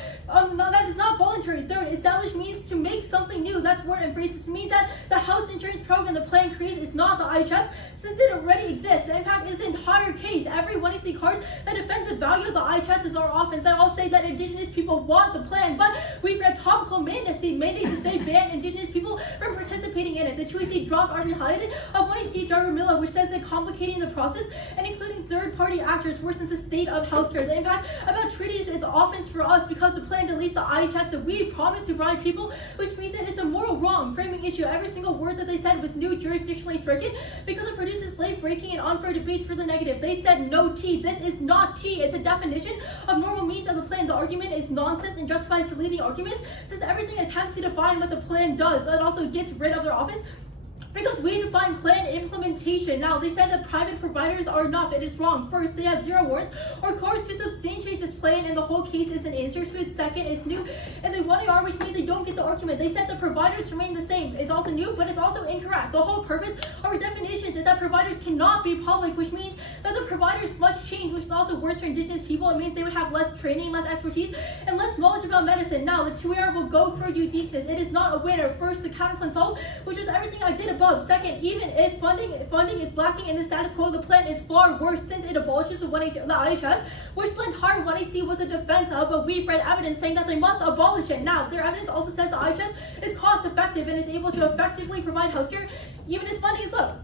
voluntary. Third, established means to make something new. That's word and phrase. This means that the house insurance program the plan creates is not the IHS since it already exists. The impact is the entire case. Every 1AC card that defends the value of the IHS are offense. I all say that indigenous people want the plan, but we've read topical mandates. The mandates that they ban indigenous people from participating in it. The 2AC dropped already highlighted of 1AC Darwin, which says that complicating the process and including third-party actors worsens the state of healthcare. The impact about treaties is offense for us because the plan deletes the IHS that we promised to provide people, which means that it's a moral wrong framing issue. Every single word that they said was new jurisdictionally stricken because it produces slave-breaking and unfair debates for the negative. They said no T. This is not T. It's a definition of normal means of the plan. The argument is nonsense and justifies deleting arguments since everything attempts to define what the plan does. It also gets rid of their offense because we define plan implementation. Now, they said that private providers are enough. It is wrong. First, they have 0 warrants or cards to substantiate this plan, and the whole case is an answer to it. Second, it's new, and they want AR, which means they don't get the argument. They said the providers remain the same. It's also new, but it's also incorrect. The whole purpose of our definitions is that providers cannot be public, which means that the providers must change, which is also worse for indigenous people. It means they would have less training, less expertise, and less knowledge about medicine. Now, the 2AR will go for uniqueness. It is not a winner. First, the counterplan solves, which is everything I did above. Second, even if funding is lacking in the status quo, the plan is far worse since it abolishes the IHS, which the entire 1AC was a defense of, but we've read evidence saying that they must abolish it. Now, their evidence also says the IHS is cost effective and is able to effectively provide healthcare even as funding is low.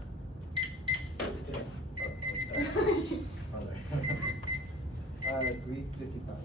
355.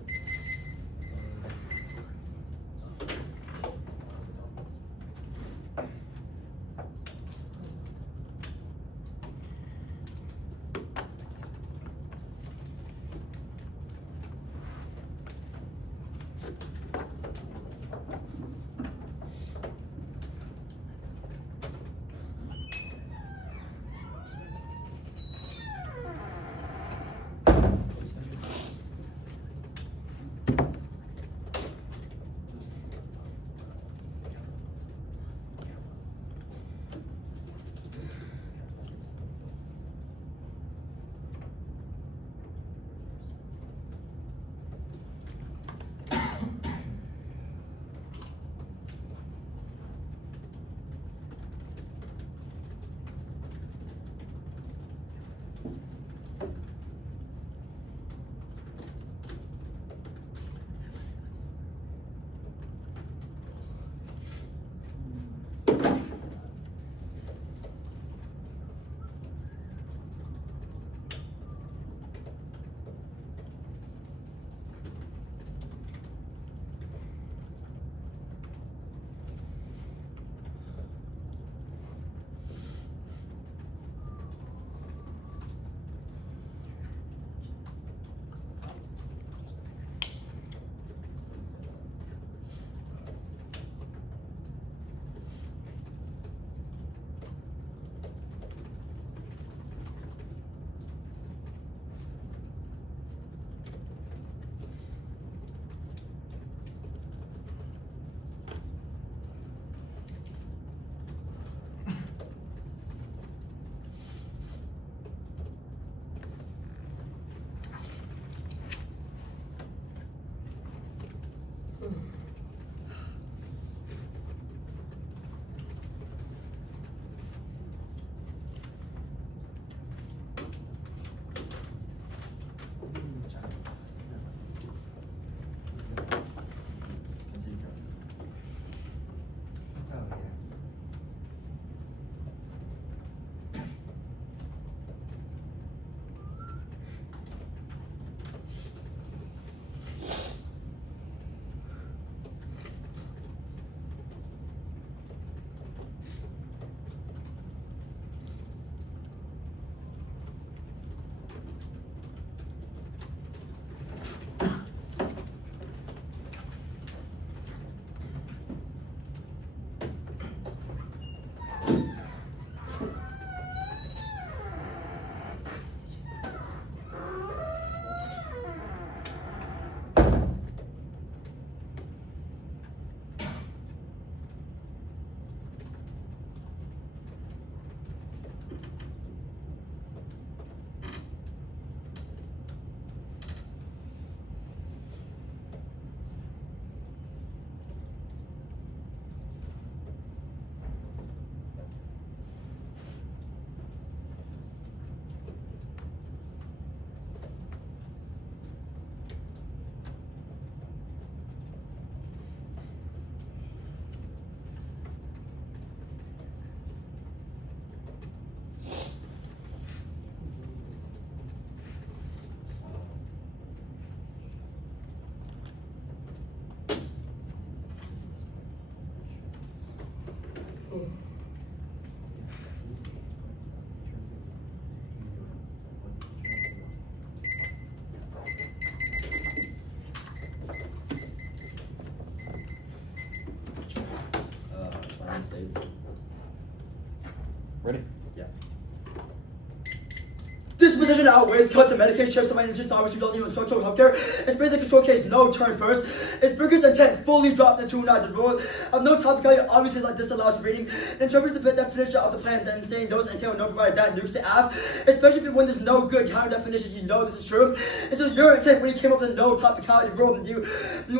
position outweighs cuts to Medicaid chips on my insurance obviously resulting in structural healthcare. It's basically control case, no turn first. It's Berger's intent fully dropped into the rule of no topicality, obviously like this allows reading. Interprets the definition of the plan, then saying those entail no provided that nukes the F, especially when there's no good counter definition, you know this is true. And so your intent when you came up with the no topicality rule,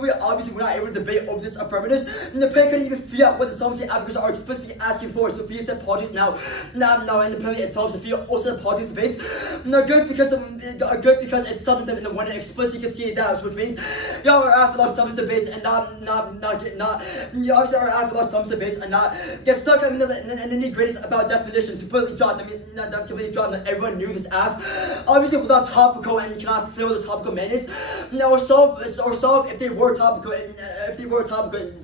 we obviously were not able to debate over this affirmatives, and the plan couldn't even figure out what the solvency advocates are explicitly asking for. Sophia said politics now independently itself. Sophia also said politics debates are good because it's substantive in the one and explicitly conceded that, which means y'all are after those substantive debates and you obviously are after those substantive debates and not get stuck in the nitty-gritties about definitions. Completely dropped them, that everyone knew this F. Obviously without topical, and you cannot fill the topical mandates. Or solve if they were topical.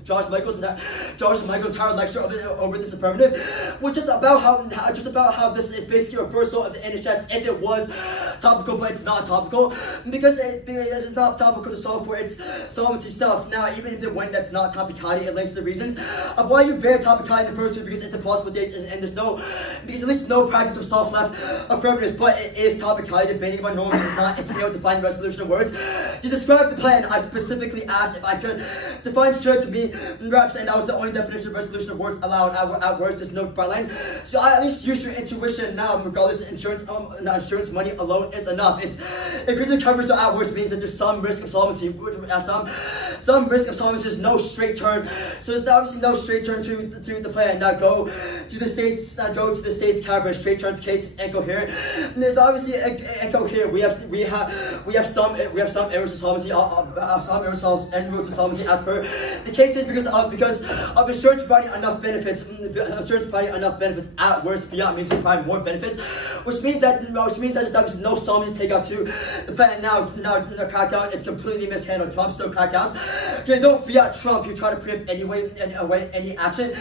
Josh Michael's entire lecture over this affirmative, which is about how this is basically a reversal of the NHS if it was topical, but it's not topical because it's not topical to solve for its solvency stuff. Now, even if it went that's not topicality, it links to the reasons of why you bear topicality in the first place, because it's impossible dates and there's because at least no practice of soft left affirmatives, but it is topicality. Debating about normal is not entailed defined resolution of words. To describe the plan, I specifically asked if I could define should to me reps, and that was the only definition of resolution of words allowed at words. There's no byline. So I at least use your intuition now, regardless of insurance. Insurance money alone is enough. It increasing coverage so at worst means that there's some risk of solvency. Some risk of solvency. There's no straight turn. So there's obviously no straight turn to the plan. Now go to the states. Coverage. Straight turns case incoherent. And there's obviously incoherent. We have some errors of solvency. Some errors of solvency as per the case because of insurance providing enough benefits. Insurance providing enough benefits at worst. Fiat means to provide more benefits, which means that there's obviously no solvency takeout to the plan. Now the crackdown is completely mishandled. Trump still crackdowns. Okay, don't fiat Trump. You try to preempt any action.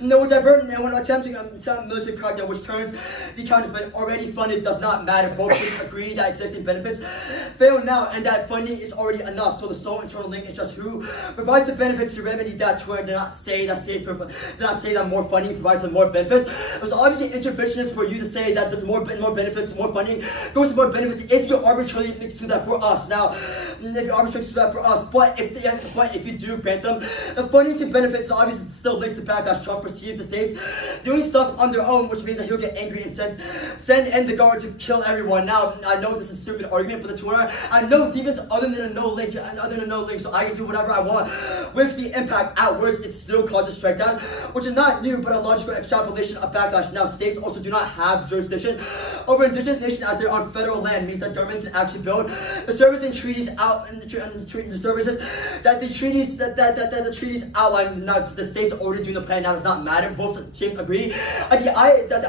No divert. No one attempting military crackdown, which turns the account has been already funded, does not matter. Both sides agree that existing benefits fail now, and that funding is already enough. So the sole internal link is just who provides the benefits to remedy that. To do not say that more funding provides them more benefits. It was obviously interventionist for you to say that the more benefits, more funding goes to more benefits if you arbitrarily do that for us. Now, but if you do grant them the funding to benefits, obviously still links to backlash. Trump perceives the states doing stuff on their own, which means that he'll get angry and send in the guard to kill everyone. Now, I know this is a stupid argument, but the Twitter, I know defense other than a no link, so I can do whatever I want with the impact. At worst, it still causes strike down, which is not new, but a logical extrapolation of backlash. Now, states also do not have jurisdiction over indigenous nations as they're on federal land, means that government can actually build the service and treaties out, and the services that the treaties outline. Now, the states already doing the plan. Now, does not matter. Both teams agree that the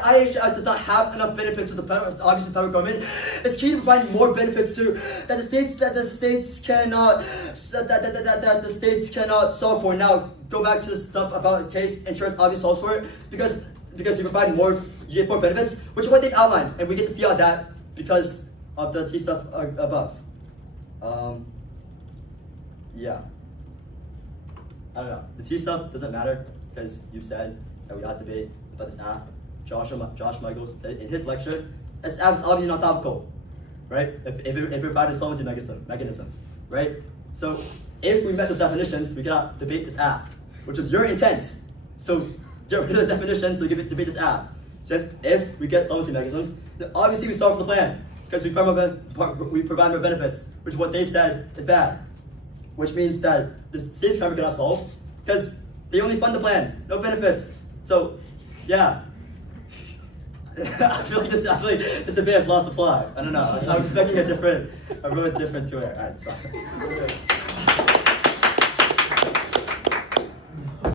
IHS does not have enough benefits to the federal government. It's key to provide more benefits to that the states cannot solve for. Now, go back to the stuff about case insurance obviously solves for it because you provide more, you get more benefits, which is what they've outlined, and we get to feel that because of the T stuff above. Yeah. I don't know. The T stuff doesn't matter because you've said that we ought to debate about this app. Josh Michaels said in his lecture, this app's obviously not topical, right? If it provided solvency mechanisms, right? So if we met those definitions, we cannot debate this app, which was your intent. So get rid of the definitions so we can debate this app. Since if we get solvency mechanisms, then obviously we solve the plan because we provide more benefits, which is what they've said is bad. Which means that the states cover cannot solve because they only fund the plan, no benefits. So, yeah. I feel like this debate has lost the plot. I don't know. I was expecting a really different Twitter. Alright, sorry.